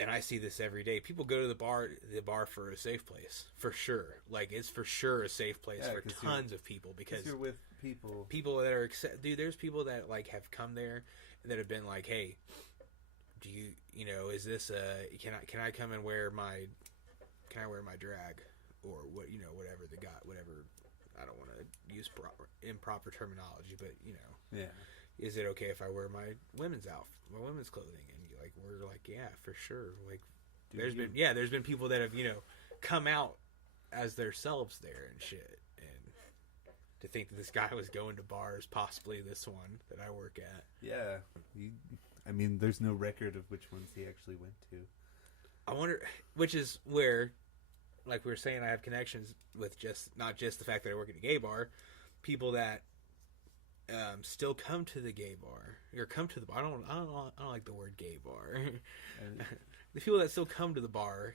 and I see this every day. People go to the bar for a safe place, for sure. Like, it's for sure a safe place for tons of people, because you're with people that are dude. There's people that like have come there and that have been like, hey, do you know, is this can I come and wear my drag, or what, you know, whatever they got, whatever. I don't want to use improper terminology, but you know, yeah. Is it okay if I wear my women's clothing? And like, we're like, yeah, for sure. Like, there's been people that have, you know, come out as themselves there and shit. And to think that this guy was going to bars, possibly this one that I work at. Yeah. I mean, there's no record of which ones he actually went to. I wonder, which is where, like we were saying, I have connections with not just the fact that I work at a gay bar, people that still come to the gay bar, or come to the bar. I don't like the word gay bar. The people that still come to the bar.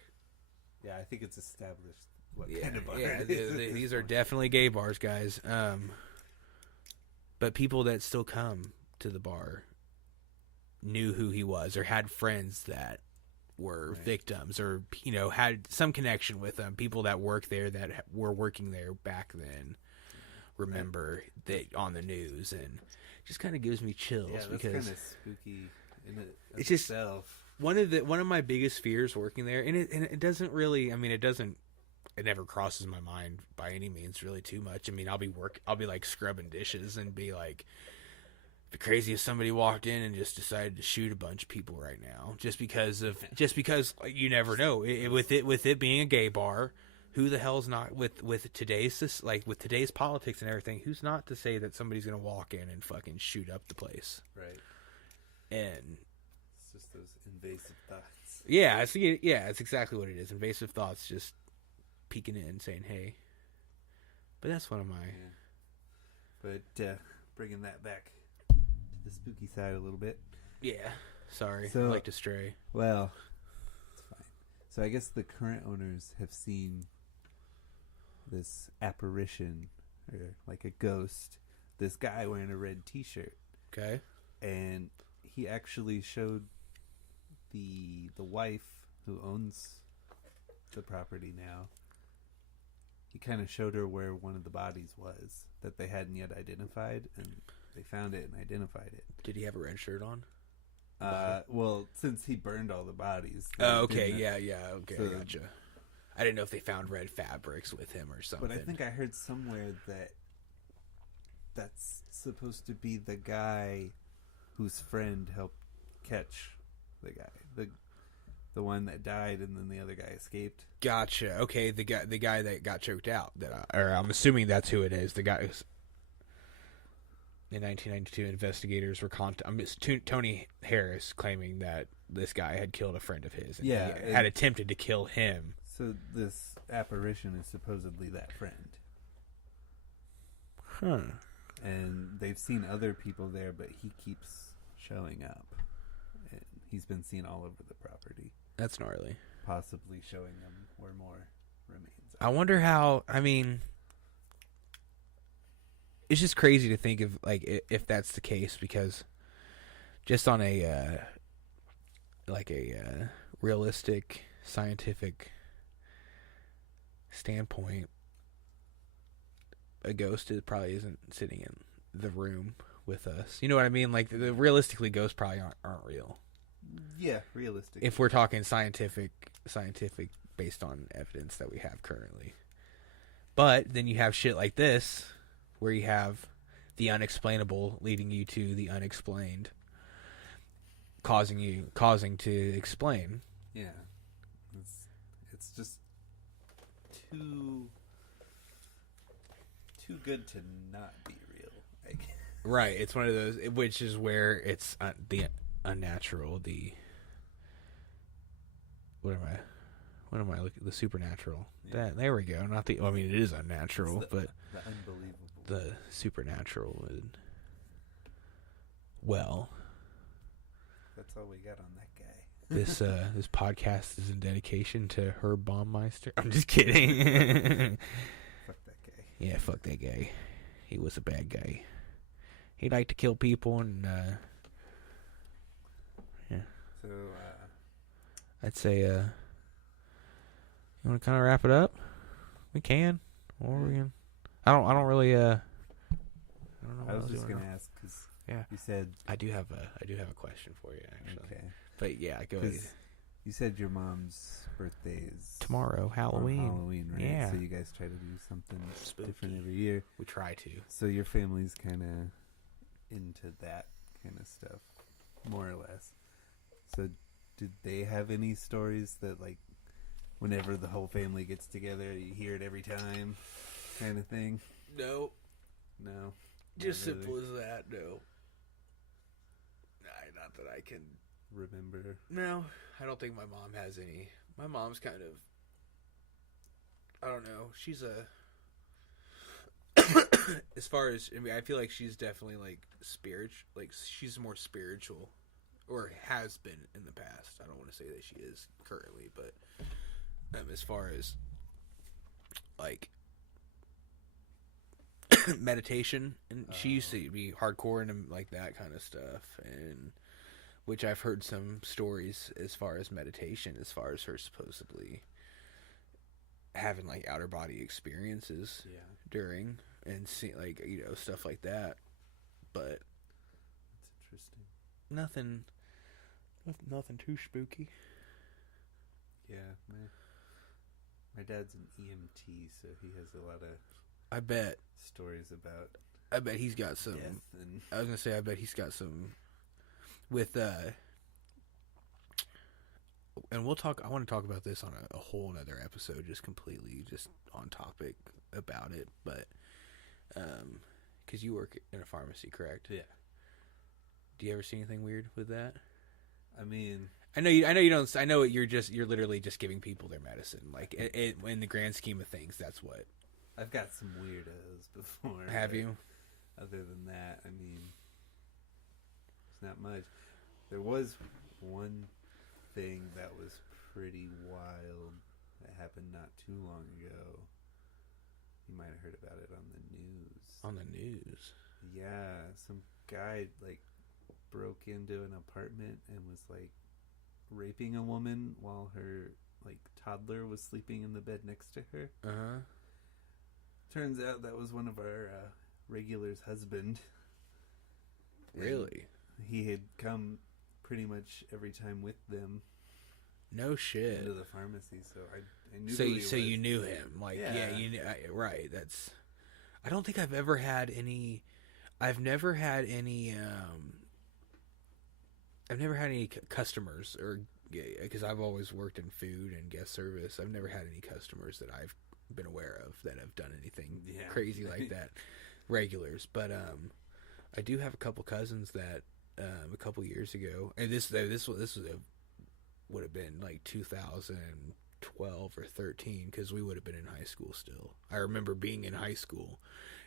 Yeah, I think it's established what kind of bar. Yeah, these are definitely gay bars, guys. But people that still come to the bar knew who he was, or had friends that were victims, or, you know, had some connection with them. People that work there, that were working there back then, remember that on the news, and it just kind of gives me chills, because kind of spooky in it's itself. Just one of my biggest fears working there, and it doesn't really, I mean, it never crosses my mind by any means really too much. I mean, I'll be like scrubbing dishes and be like, it'd be crazy if somebody walked in and just decided to shoot a bunch of people right now, just because you never know. With it being a gay bar, who the hell's not with today's politics and everything? Who's not to say that somebody's gonna walk in and fucking shoot up the place? Right. And it's just those invasive thoughts. Yeah, it's exactly what it is. Invasive thoughts, just peeking in, saying, "Hey." But that's one of my. Yeah. But bringing that back to the spooky side a little bit. Yeah. Sorry, so, I like to stray. Well, it's fine. So I guess the current owners have seen this apparition, or like a ghost, this guy wearing a red t-shirt. Okay. And he actually showed the wife who owns the property now. He kind of showed her where one of the bodies was that they hadn't yet identified, and they found it and identified it. Did he have a red shirt on? Well, since he burned all the bodies. Oh, okay, yeah, okay, so, I gotcha. I didn't know if they found red fabrics with him or something. But I think I heard somewhere that that's supposed to be the guy whose friend helped catch the guy, the one that died, and then the other guy escaped. Gotcha. Okay, the guy that got choked out. Or I'm assuming that's who it is. The guy who's, in 1992, investigators were Tony Harris claiming that this guy had killed a friend of his, and he had attempted to kill him. So this apparition is supposedly that friend. Huh. And they've seen other people there, but he keeps showing up. And he's been seen all over the property. That's gnarly. Possibly showing them where more remains are. I wonder how, I mean, it's just crazy to think of, like, if that's the case, because just on a realistic, scientific standpoint, a ghost probably isn't sitting in the room with us. You know what I mean? Like, realistically, ghosts probably aren't real. Yeah, realistic. If we're talking scientific based on evidence that we have currently. But then you have shit like this, where you have the unexplainable leading you to the unexplained, causing to explain. Yeah, it's just too good to not be real. I guess. Right, it's one of those, which is where it's the unnatural, the what am I looking, the supernatural. Yeah. There we go. Not the. I mean, it is unnatural, but the unbelievable. the supernatural. Well, that's all we got on that guy. This podcast is in dedication to Herb Baumeister. I'm just kidding. Fuck that guy. Yeah, fuck that guy. He was a bad guy. He liked to kill people, and yeah. So I'd say, you want to kind of wrap it up? We can, or we can. I don't really. I don't know. I was just gonna ask because you said I do have a question for you actually. okay, but yeah, go ahead. You said your mom's birthday is Tomorrow, Halloween. Halloween, right? Yeah. So you guys try to do something Spooky. different every year. We try to. So your family's kind of into that kind of stuff, more or less. So did they have any stories that, like, whenever the whole family gets together, you hear it every time, kind of thing? No, No. just not really. simple as that. No, not that I can Remember? No, I don't think my mom has any. My mom's kind of, I don't know. She's as far as, I mean, I feel like she's definitely like spiritual. Like she's more spiritual, or has been in the past. I don't want to say that she is currently, but as far as like meditation, and she used to be hardcore and like that kind of stuff, and which I've heard some stories as far as meditation, as far as her supposedly having like outer body experiences during, and see, like, you know, stuff like that. But That's interesting. nothing too spooky. Yeah, my dad's an EMT, so he has a lot of I bet stories about he's got some. death and I was gonna say, I bet he's got some with and we'll talk. I want to talk about this on a whole nother episode, just completely just on topic about it. But because you work in a pharmacy, correct? Yeah. Do you ever see anything weird with that? I mean, I know you don't. I know you're literally just giving people their medicine. Like in the grand scheme of things, that's what. I've got some weirdos before. Have you? Other than that, I mean, there's not much. There was one thing that was pretty wild that happened not too long ago. You might have heard about it on the news. On the news? Yeah, some guy like broke into an apartment and was like raping a woman while her like toddler was sleeping in the bed next to her. Uh-huh. Turns out that was one of our regulars' husband. Really? And he had come pretty much every time with them. No shit. Into the pharmacy, so I knew. So you knew him, like yeah you knew, right? That's. I don't think I've ever had any. I've never had any. I've never had any customers, or because I've always worked in food and guest service. I've never had any customers that I've been aware of that have done anything crazy like that. Regulars, but I do have a couple cousins that a couple years ago, and this would have been like 2012 or 13, because we would have been in high school still. I remember being in high school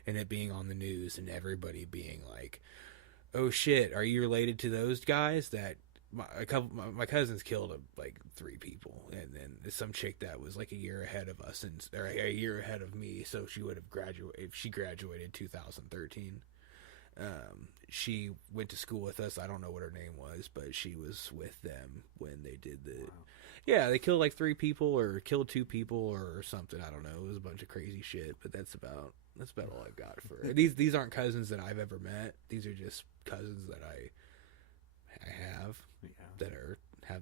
and it being on the news and everybody being like, "Oh shit, are you related to those guys that my cousins killed like 3 people, and then some chick that was like a year ahead of us, or a year ahead of me, so she would have graduated. If she graduated 2013, she went to school with us. I don't know what her name was, but she was with them when they did the. Wow. Yeah, they killed like 3 people or killed 2 people or something. I don't know. It was a bunch of crazy shit, but that's about all I've got for her. These aren't cousins that I've ever met. These are just cousins that I have that are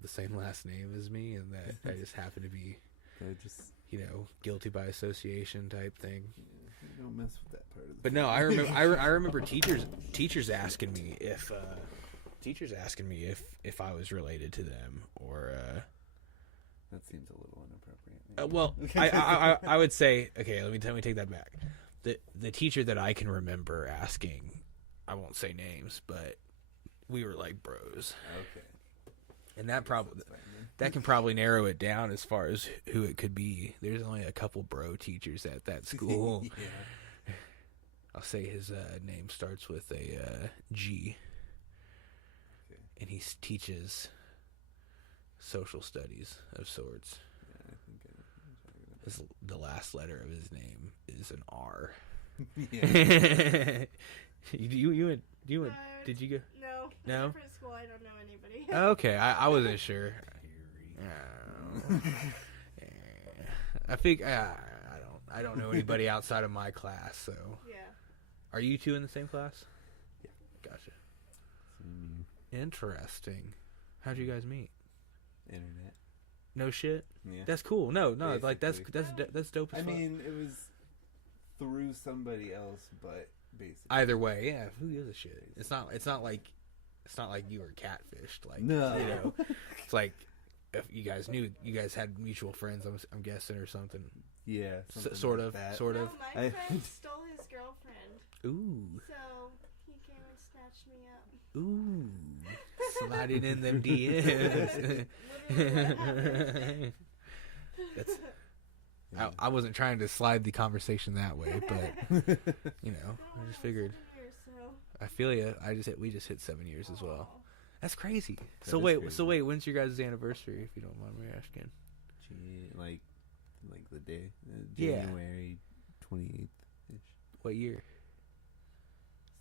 have the same last name as me, and that I just happen to be, guilty by association type thing. You don't mess with that part of the But no, I remember. I remember teachers asking me if I was related to them, or that seems a little inappropriate. well, I would say, okay, let me take that back. The teacher that I can remember asking, I won't say names, but we were like bros. Okay. And that can probably narrow it down as far as who it could be. There's only a couple bro teachers at that school. Yeah. I'll say his name starts with a G. Okay. And he teaches social studies of sorts. Yeah, I think The last letter of his name is an R. Yeah. you went? Did you go? No. No? Different school. I don't know anybody. Okay, I wasn't sure. I think I don't know anybody outside of my class. So, Yeah. are you two in the same class? Yeah. Gotcha. Interesting. How'd you guys meet? Internet. No shit. Yeah. That's cool. No, Basically. like that's dope as I fuck. mean, it was through somebody else, but basically. Either way, yeah. Who gives a shit? It's not like you were catfished. Like, No. you know, it's like if you guys had mutual friends. I'm guessing or something. Yeah. Sort of. No, my friend stole his girlfriend. Ooh. So he came and snatched me up. Ooh. Sliding in them DMs. Literally what happened. I wasn't trying to slide the conversation that way, but I just figured. 7 years, so. I feel you. We just hit 7 years as well. That's crazy. That So is wait, crazy. when's your guys' anniversary? If you don't mind me asking. Like the day, Yeah. January 28th ish. What year?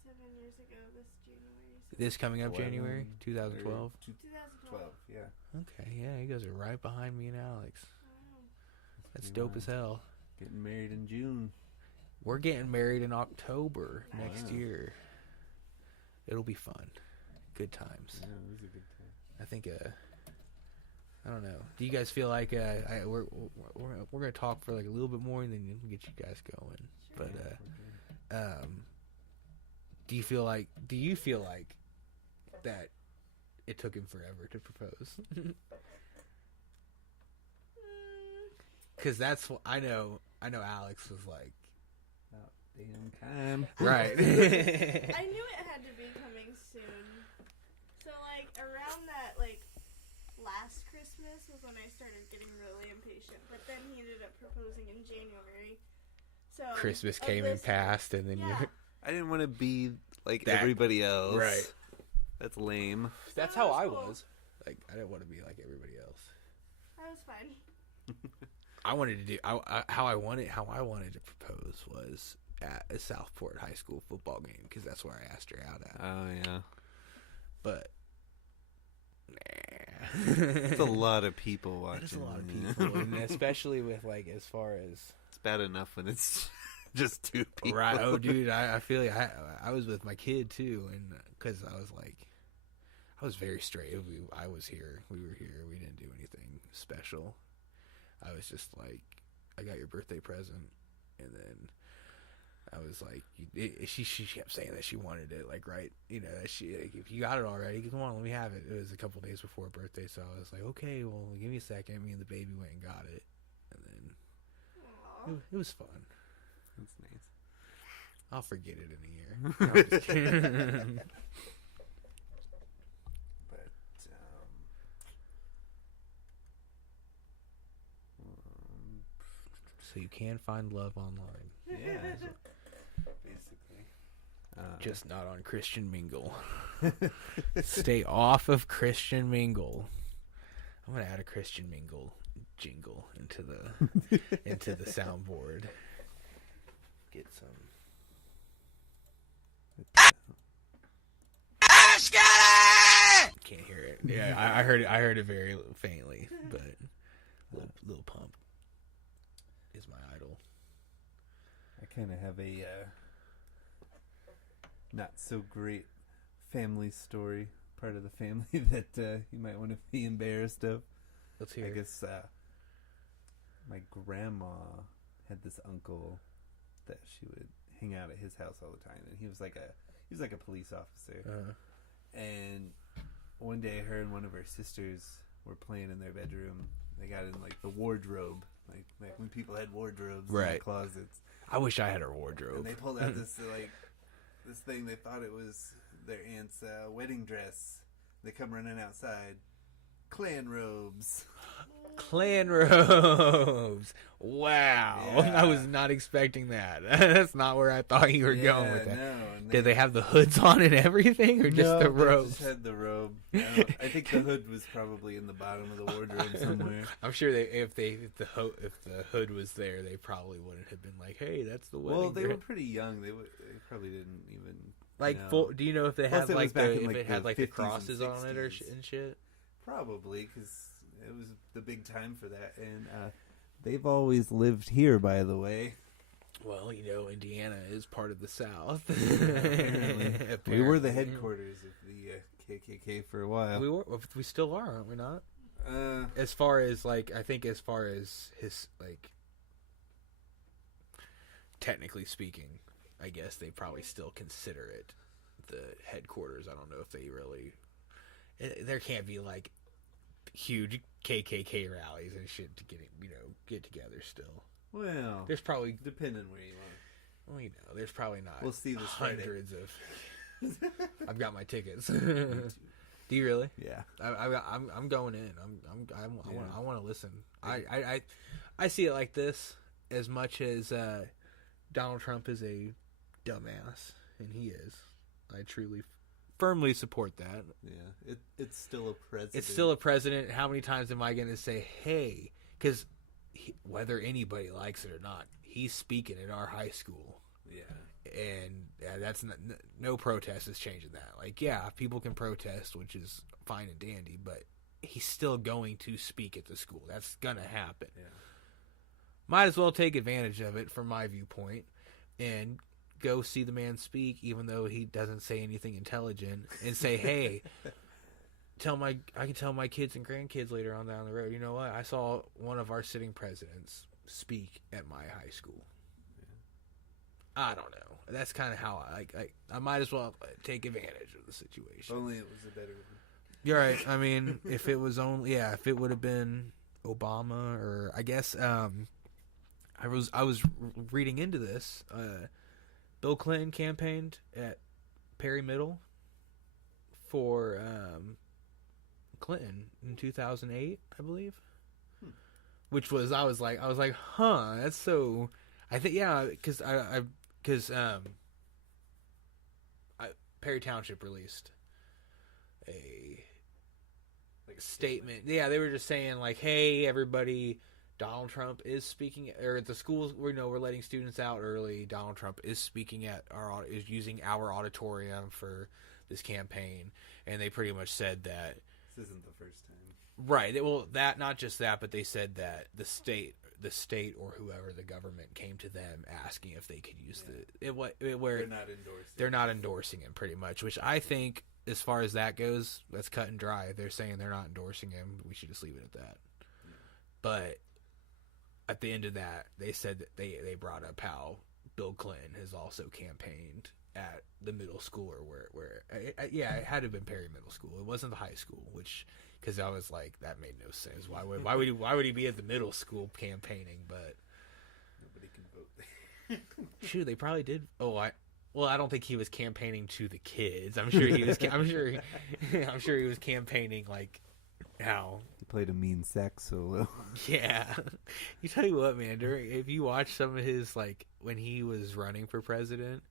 7 years ago, this January. This coming up 11, January 2012. 2012. Yeah. Okay, yeah, you guys are right behind me and Alex. Wow. That's pretty dope as hell. Getting married in June. We're getting married in October next Wow. year. It'll be fun. Good times. Yeah, it was a good time. I think. I don't know. Do you guys feel like we're gonna talk for like a little bit more and then we'll get you guys going? Sure. But do you feel like that it took him forever to propose? Because that's what I know. I know Alex was like, About damn time. right. I knew it had to be coming soon. So, like, around that, like, last Christmas was when I started getting really impatient. But then he ended up proposing in January. So Christmas of came this and passed, and then Yeah. I didn't want to be like That- everybody else. right. That's lame. That's So how that I cool. was. Like, I didn't want to be like everybody else. That was fine. I wanted to do how I wanted to propose was at a Southport High School football game because that's where I asked her out at. Oh yeah. But nah, It's a lot of people watching. It's a lot of people, and especially with like as far as It's bad enough when it's just two people. right. Oh, dude, I feel like I was with my kid too, and because I was very straight. I was here. We were here. We didn't do anything special. I was just like, I got your birthday present, and then I was like, she kept saying that she wanted it, like, right, that she, like, if you got it already, come on, let me have it. It was a couple days before her birthday, so I was like, okay, well, give me a second. Me and the baby went and got it, and then Aww. it was fun. That's nice. I'll forget it in a year. No, I'm just kidding. But So you can find love online, yeah, basically. just not on Christian Mingle. Stay off of Christian Mingle. I'm gonna add a Christian Mingle jingle into the soundboard. Get some. Can't hear it. Yeah, I heard it. I heard it very faintly, but Lil Pump is my idol. I kind of have a not so great family story, part of the family that you might want to be embarrassed of. Let's hear I it. guess my grandma had this uncle that she would hang out at his house all the time, and he was like a police officer. And one day, her and one of her sisters were playing in their bedroom. They got in like the wardrobe, like when people had wardrobes in Right. the closets. I wish I had a wardrobe. And they pulled out this this thing. They thought it was their aunt's wedding dress. They come running outside. Clan robes. Clan robes. Wow. Yeah. I was not expecting that. That's not where I thought you were going with that. No, and Did they have the hoods on and everything, or just No, the they robes? just had the robe. I think the hood was probably in the bottom of the wardrobe somewhere. I'm sure if the hood was there, they probably wouldn't have been like, "Hey, that's the wedding." Well, they were dress." pretty young. They probably didn't even like. know. Do you know if they Plus had it was like back the in, like, if it had the like the 50s and crosses on it or 60s. and shit? Probably because it was the big time for that, and they've always lived here, by the way. Well, Indiana is part of the South. Apparently. We were the headquarters of the KKK for a while. We still are, aren't we not? Uh, As far as I think as far as his technically speaking, I guess they probably still consider it the headquarters. I don't know if they really. There can't be huge KKK rallies and shit to get together still. well, There's probably depending where you want. there's probably not. We'll see this Friday. hundreds of. I've got my tickets. Do you really? Yeah. I'm going in. Yeah. I want to listen. I see it like this. As much as Donald Trump is a dumbass, and he is, I truly, firmly support that. Yeah. It's still a president. It's still a president. How many times am I going to say, "Hey"? Because whether anybody likes it or not, he's speaking at our high school. Yeah. And that's no protest is changing that. People can protest, which is fine and dandy, but he's still going to speak at the school. That's gonna happen. Yeah. Might as well take advantage of it from my viewpoint and go see the man speak, even though he doesn't say anything intelligent, and say, "Hey, I can tell my kids and grandkids later on down the road, you know what? I saw one of our sitting presidents speak at my high school." I don't know. That's kind of how I might as well take advantage of the situation. If only it was a better one. You're right. I mean, if it was only if it would have been Obama, or I guess I was reading into this. Bill Clinton campaigned at Perry Middle for Clinton in 2008, I believe. Which was I was like, huh, that's so. I think because Perry Township released a statement. Yeah, they were just saying hey, everybody, Donald Trump is speaking, or at the schools we're letting students out early. Donald Trump is speaking is using our auditorium for this campaign, and they pretty much said that This isn't the first time. right. Well, that not just that, but they said that the state or whoever the government came to them asking if they could use where They're not endorsing. they're not endorsing him, pretty much, which I think, as far as that goes, that's cut and dry. If they're saying they're not endorsing him, we should just leave it at that. Yeah. But at the end of that, they said that they brought up how Bill Clinton has also campaigned at the middle school, or where it had to have been Perry Middle School. It wasn't the high school, which, because I was like, that made no sense. Why would he be at the middle school campaigning? But Nobody can vote. shoot, they probably did. I don't think he was campaigning to the kids. I'm sure he was. I'm sure he was campaigning how. He played a mean sax solo. Yeah, you tell you what, man. If you watch some of his when he was running for president,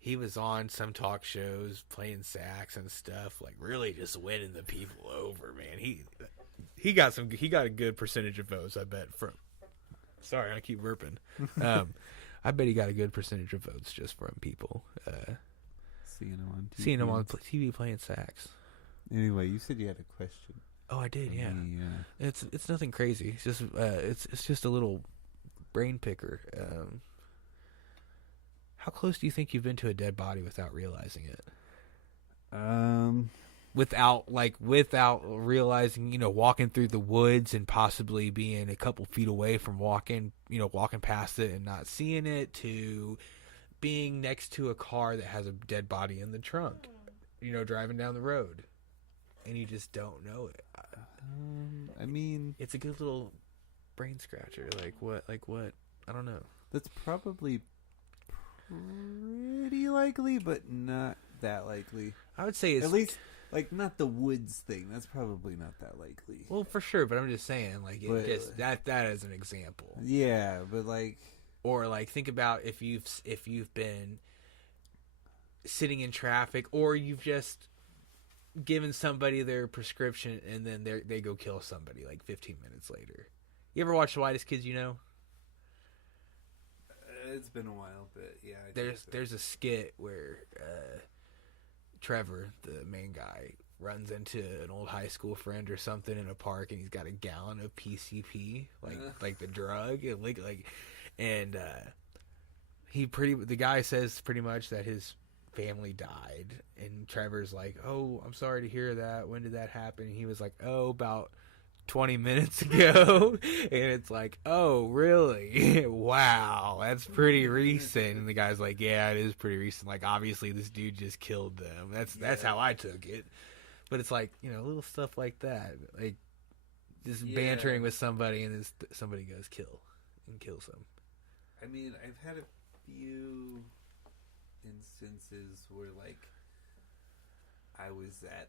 he was on some talk shows playing sax and stuff, really just winning the people over, man. He got a good percentage of votes, I bet. Sorry, I keep burping. I bet he got a good percentage of votes just from people Seeing him on TV playing sax. Anyway, you said you had a question. Oh, I did, yeah. Yeah. It's nothing crazy. It's just it's just a little brain picker. How close do you think you've been to a dead body without realizing it? without realizing, walking through the woods and possibly being a couple feet away from walking past it and not seeing it, to being next to a car that has a dead body in the trunk, driving down the road, and you just don't know it. I mean, it's a good little brain scratcher. Like what? I don't know. That's probably pretty likely, but not that likely. I would say it's at least like not the woods thing. That's probably not that likely. Well, for sure, but I'm just saying, like, that as an example. Yeah, but like, or like think about if you've been sitting in traffic, or you've just given somebody their prescription and then they go kill somebody like 15 minutes later. You ever watch The Whitest Kids You Know? It's been a while, but yeah. There's a skit where Trevor, the main guy, runs into an old high school friend or something in a park, and he's got a gallon of PCP, like the drug, and the guy says pretty much that his family died, and Trevor's like, "Oh, I'm sorry to hear that. When did that happen?" And he was like, "Oh, about 20 minutes ago." And it's like, "Oh, really? Wow, that's pretty recent." And the guy's like, "Yeah, it is pretty recent. Like, obviously this dude just killed them." That's how I took it. But it's like, little stuff like that, like just bantering with somebody, and then somebody goes kills them. I mean, I've had a few instances where like I was at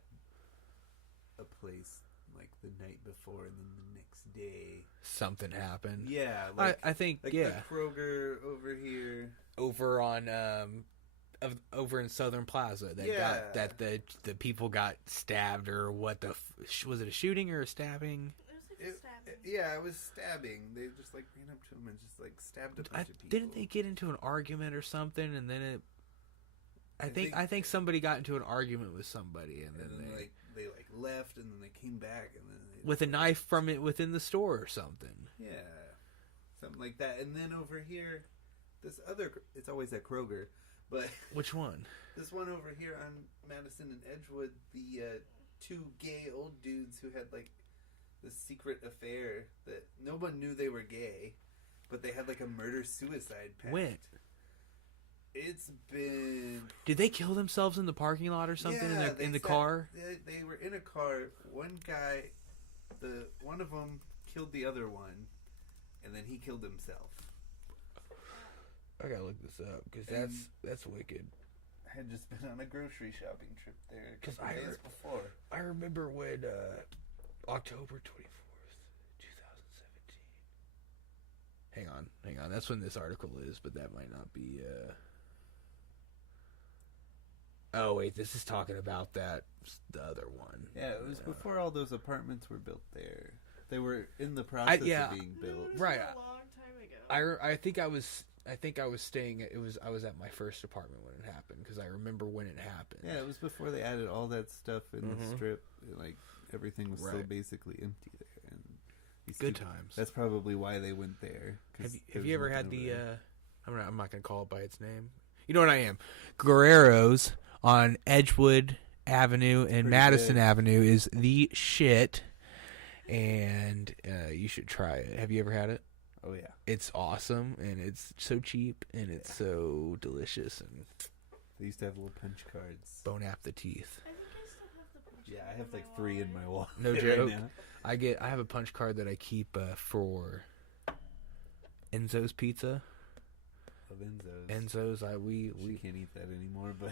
a place like the night before, and then the next day something happened. Yeah, I think like the Kroger over here, over on over in Southern Plaza, that the people got stabbed, or what was it, a shooting or a stabbing? It was like a stabbing. Yeah, it was stabbing. They just like ran up to him and just like stabbed a bunch of people. Didn't they get into an argument or something, and then I think somebody got into an argument with somebody, and then they left, and then they came back, and then with a knife from it within the store or something. Yeah, something like that. And then over here, it's always at Kroger, but which one? This one over here on Madison and Edgewood, the two gay old dudes who had like this secret affair that no one knew they were gay, but they had like a murder-suicide pact. When? It's been... Did they kill themselves in the parking lot or something, in the car? They were in a car. One guy, one of them killed the other one, and then he killed himself. I gotta look this up, because that's wicked. I had just been on a grocery shopping trip there a couple days before. I remember when October 24th, 2017. Hang on. That's when this article is, but that might not be... Oh, wait, this is talking about the other one. Yeah, it was before all those apartments were built there. They were in the process of being built. Right. A long time ago. I think I was staying. I was at my first apartment when it happened, because I remember when it happened. Yeah, it was before they added all that stuff in the strip. Like everything was still basically empty there. And good times. That's probably why they went there. Have you ever had the? I'm not gonna call it by its name. You know what I am? Guerrero's on Edgewood Avenue and Madison Avenue is the shit, and you should try it. Have you ever had it? Oh yeah, it's awesome, and it's so cheap, and it's so delicious. And they used to have little punch cards. Bon app the teeth. I think I still have the punch Yeah, card I have in like my 3 in my wallet. No joke. Right now. I have a punch card that I keep for Enzo's Pizza. Of Enzo's. We can't eat that anymore, but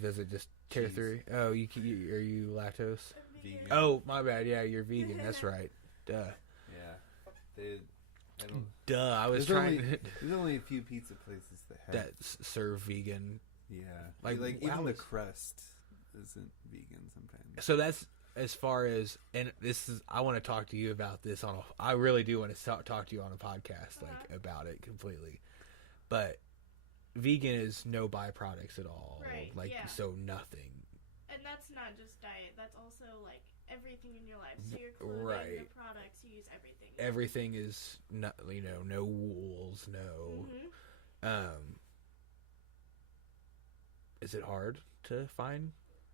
does it just tear through? Oh, are you lactose? Vegan. Oh, my bad. Yeah, you're vegan. That's right. Duh. Yeah. Duh. I was trying. There's only a few pizza places that serve vegan. Yeah. Like even the crust isn't vegan sometimes. So that's as far as, and this is, I want to talk to you about this I really do want to talk to you on a podcast about it completely. But vegan is no byproducts at all. Right, So nothing. And that's not just diet. That's also like everything in your life. So your clothing, the products, you use everything. Everything is not, no wools, no. Mm-hmm. Is it hard to find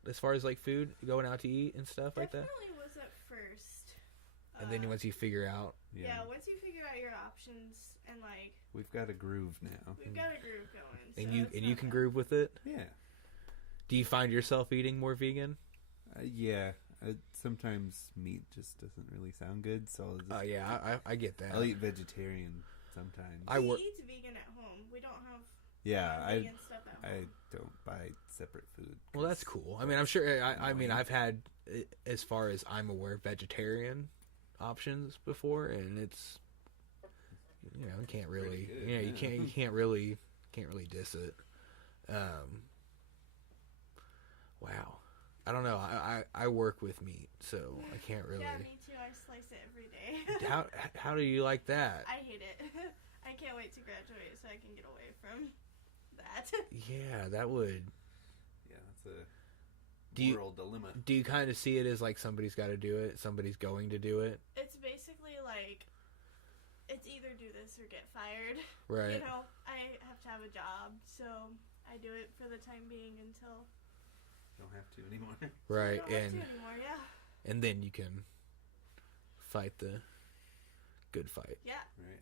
as far as like food, going out to eat and stuff like that? Definitely was at first. And then once you figure out, Yeah, once you figure out your options and like we've got a groove now. we've got a groove going. and So you can groove with it. Yeah. Do you find yourself eating more vegan? Yeah. Sometimes meat just doesn't really sound good, so I'll just, yeah, I get that. I'll eat vegetarian sometimes. We eat vegan at home. We don't have vegan stuff at home. I don't buy separate food. Well, that's cool. I mean, I'm sure. I mean, I've had, as far as I'm aware, vegetarian options before, and it's, you can't really, good, you can't really diss it. Wow. I don't know. I work with meat, so I can't really. Yeah, me too. I slice it every day. How do you like that? I hate it. I can't wait to graduate so I can get away from that. Yeah, that would. Yeah, that's a moral dilemma. Do you kind of see it as like somebody's got to do it, somebody's going to do it? It's basically like, it's either do this or get fired. Right. I have to have a job, so I do it for the time being until. Don't have to anymore. Right, Don't have to anymore, yeah. And then you can fight the good fight. Yeah. Right.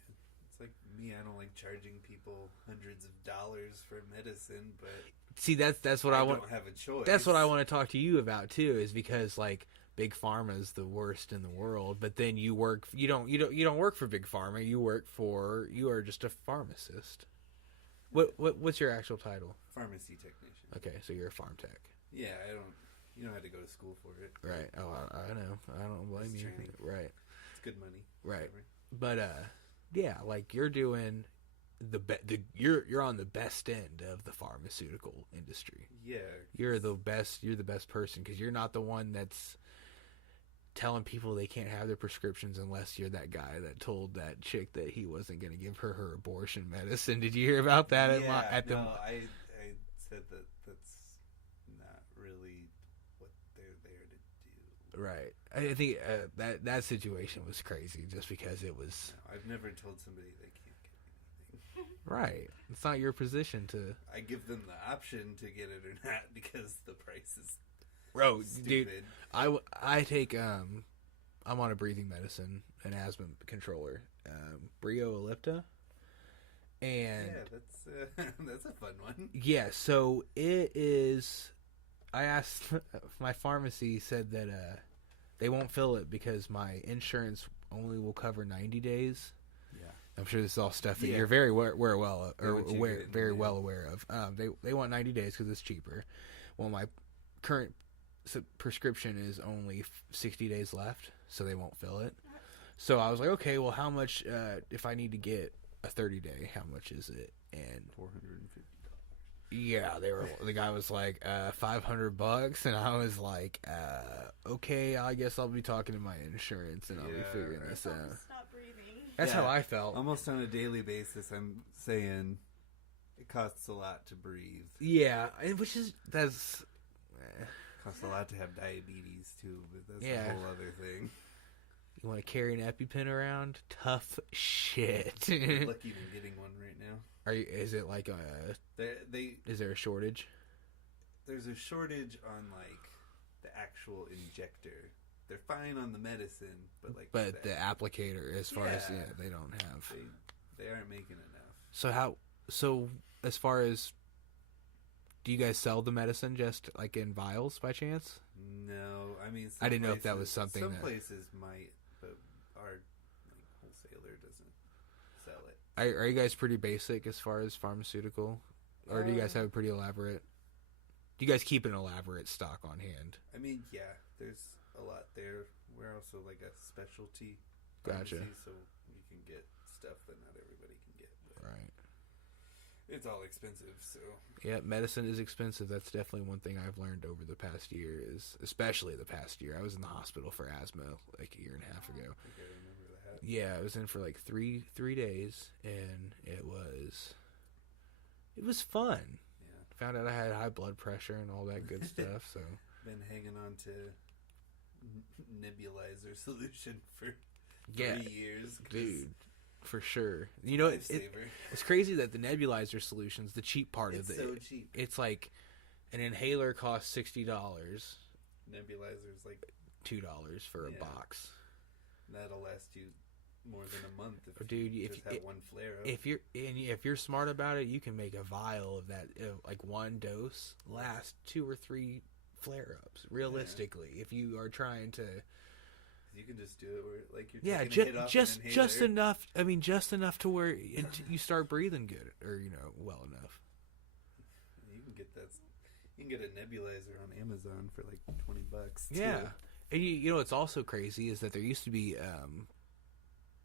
It's like me. I don't like charging people hundreds of dollars for medicine, but see, that's what I want. Don't have a choice. That's what I want to talk to you about too. Is because like big pharma is the worst in the world, but then you work. You don't work for big pharma. You are just a pharmacist. What's your actual title? Pharmacy technician. Okay, so you're a pharm tech. Yeah, you don't have to go to school for it. Right. Oh, I know. I don't blame you. Training. Right. It's good money. Right. Whatever. But yeah, like you're doing you're on the best end of the pharmaceutical industry. Yeah. You're the best person because you're not the one that's telling people they can't have their prescriptions unless you're that guy that told that chick that he wasn't going to give her abortion medicine. Did you hear about that? I said that that's not really what they're there to do. Right. I think that situation was crazy just because it was. No, I've never told somebody they can't get anything. Right. It's not your position to. I give them the option to get it or not because the price is. Bro, stupid. dude, I take I'm on a breathing medicine, an asthma controller, Brio Ellipta, and that's a fun one. Yeah, so it is. I asked my pharmacy said that they won't fill it because my insurance only will cover 90 days. Yeah, I'm sure this is all stuff that you're very well aware of. They want 90 days because it's cheaper. Well, my current prescription is only 60 days left, so they won't fill it. So I was like, okay, well, how much if I need to get a 30-day, how much is it? And $450. Yeah, the guy was like $500, and I was like, okay, I guess I'll be talking to my insurance and I'll be figuring this out. Stop breathing. That's how I felt. Almost on a daily basis, I'm saying it costs a lot to breathe. Yeah, that's Costs a lot to have diabetes too, but that's a whole other thing. You want to carry an EpiPen around? Tough shit. I'm lucky even getting one right now. Is it like is there a shortage? There's a shortage on like the actual injector. They're fine on the medicine, but the applicator, as far as they don't have. They aren't making enough. So as far as, do you guys sell the medicine just like in vials by chance? No, I mean I didn't know if that was something. Some places might, but our wholesaler doesn't sell it. Are you guys pretty basic as far as pharmaceutical, or do you guys have a pretty elaborate? Do you guys keep an elaborate stock on hand? I mean, yeah, there's a lot there. We're also like a specialty pharmacy, so you can get stuff that not everybody can get. Right. It's all expensive, so. Yeah, medicine is expensive. That's definitely one thing I've learned over the past year, especially the past year. I was in the hospital for asthma like a year and a half ago. I think I remember that. Yeah, I was in for like three days, and it was fun. Yeah. Found out I had high blood pressure and all that good stuff. So been hanging on to nebulizer solution for 3 years, dude. For sure. You know, it's crazy that the nebulizer solutions, the cheap part of it. It's so cheap. It's like An inhaler costs $60. Nebulizer's like $2 for a Yeah. box. that'll last you more than a month if Dude, you if just have one flare up. if you're smart about it, you can make a vial of that. Like one dose lasts 2 or 3 flare-ups. Realistically, if you are trying to, you can just do it where like you're yeah, taking a hit off just an inhaler. enough. I mean, just enough to where you start breathing good, or well enough. You can get that. You can get a nebulizer on Amazon for like $20. Yeah, too. and you know what's also crazy is that there used to be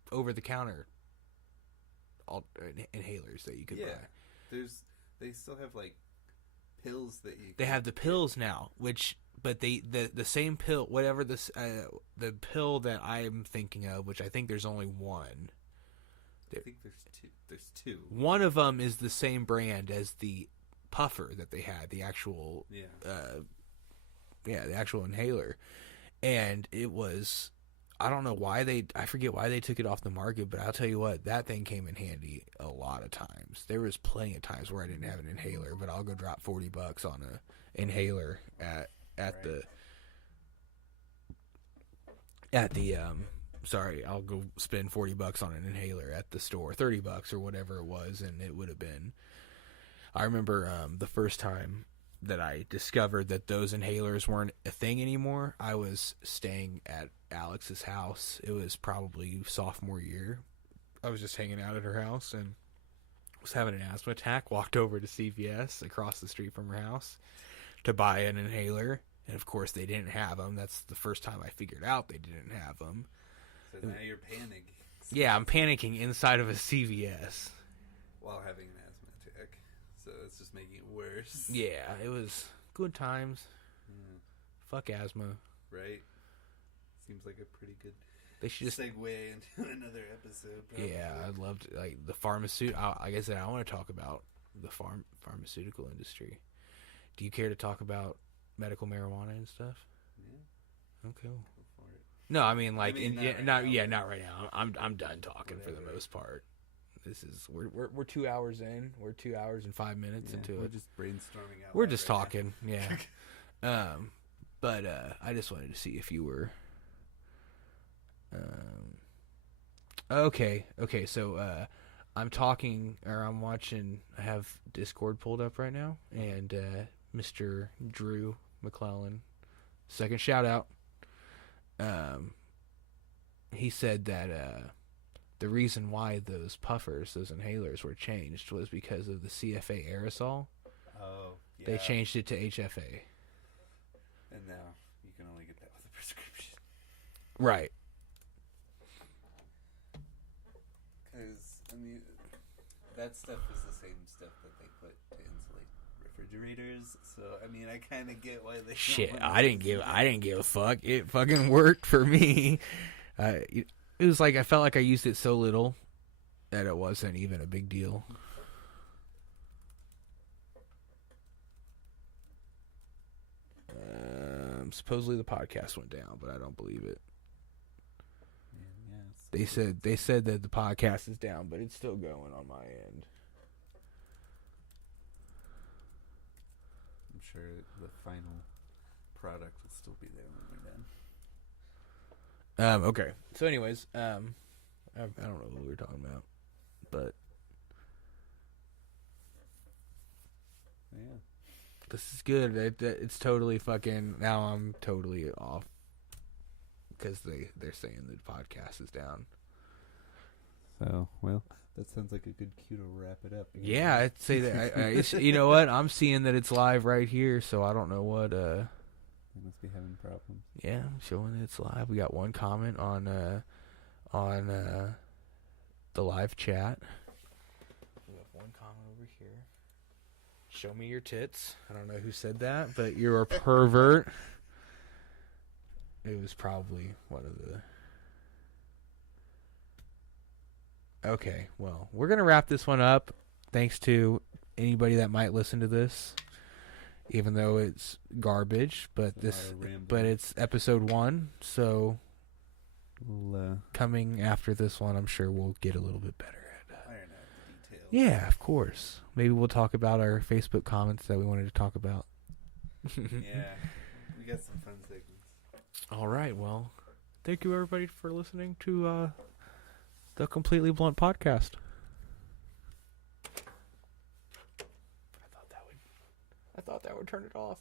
over-the-counter inhalers that you could buy. They still have like pills that you. They have the pills now, but the same pill, whatever the pill that I'm thinking of, which I think there's only one. I think there's two. One of them is the same brand as the puffer that they had, the actual the actual inhaler, and it was. I don't know why I forget why they took it off the market, but I'll tell you what, that thing came in handy a lot of times. There was plenty of times where I didn't have an inhaler, but I'll go drop $40 on a inhaler at the I'll go spend $40 on an inhaler at the store, $30 or whatever it was, and it would have been. I remember the first time that I discovered that those inhalers weren't a thing anymore. I was staying at Alex's house. It was probably sophomore year. I was just hanging out at her house and was having an asthma attack. Walked over to CVS across the street from her house to buy an inhaler. And of course they didn't have them. That's the first time I figured out they didn't have them. So now you're panicking. Yeah, I'm panicking inside of a CVS. While having an asthma attack. So it's just making it worse. Yeah, it was good times. Yeah. Fuck asthma. Right? Seems like a pretty good They should just segue into another episode. Probably. Yeah, I'd love to, like the pharmaceutical. Like I said, I want to talk about the pharmaceutical industry. Do you care to talk about medical marijuana and stuff? Yeah. Okay. Go for it. No, I mean like not right now. not right now. I'm done talking for the Whatever. most part. This is we're 2 hours in. We're 2 hours and 5 minutes into we're it. just brainstorming out. We're loud just right now. talking, yeah. But I just wanted to see if you were. Okay. So I'm watching. I have Discord pulled up right now, and Mr. Drew McClellan, second shout out. He said that the reason why those inhalers were changed was because of the CFA aerosol. Oh, yeah. They changed it to HFA. And now you can only get that with a prescription. Right. Because, I mean, that stuff is the same stuff that they put to insulate refrigerators. So, I mean, I kind of get why they. Shit, don't wanna I didn't give a fuck. It fucking worked for me. It was like I felt like I used it so little that it wasn't even a big deal. Supposedly the podcast went down, but I don't believe it. Yeah, They said that the podcast is down, but it's still going on my end. I'm sure the final product will still be there when we're done. Okay. So, anyways, I don't know what we were talking about, but Yeah. this is good. It's totally fucking. Now I'm totally off because they're saying the podcast is down. So, well, that sounds like a good cue to wrap it up. Yeah, I'd say that. You know what? I'm seeing that it's live right here, so I don't know what. They must be having problems. Yeah, I'm showing that it's live. We got one comment on the live chat. We have one comment over here. Show me your tits. I don't know who said that, but you're a pervert. It was probably one of the. Okay, well, we're going to wrap this one up. Thanks to anybody that might listen to this, even though it's garbage, but it's episode 1, so We'll coming after this one, I'm sure we'll get a little bit better at iron out the details. Yeah, of course. Maybe we'll talk about our Facebook comments that we wanted to talk about. Yeah, we got some fun segments. All right, well, thank you everybody for listening to the Completely Blunt podcast. I thought that would turn it off.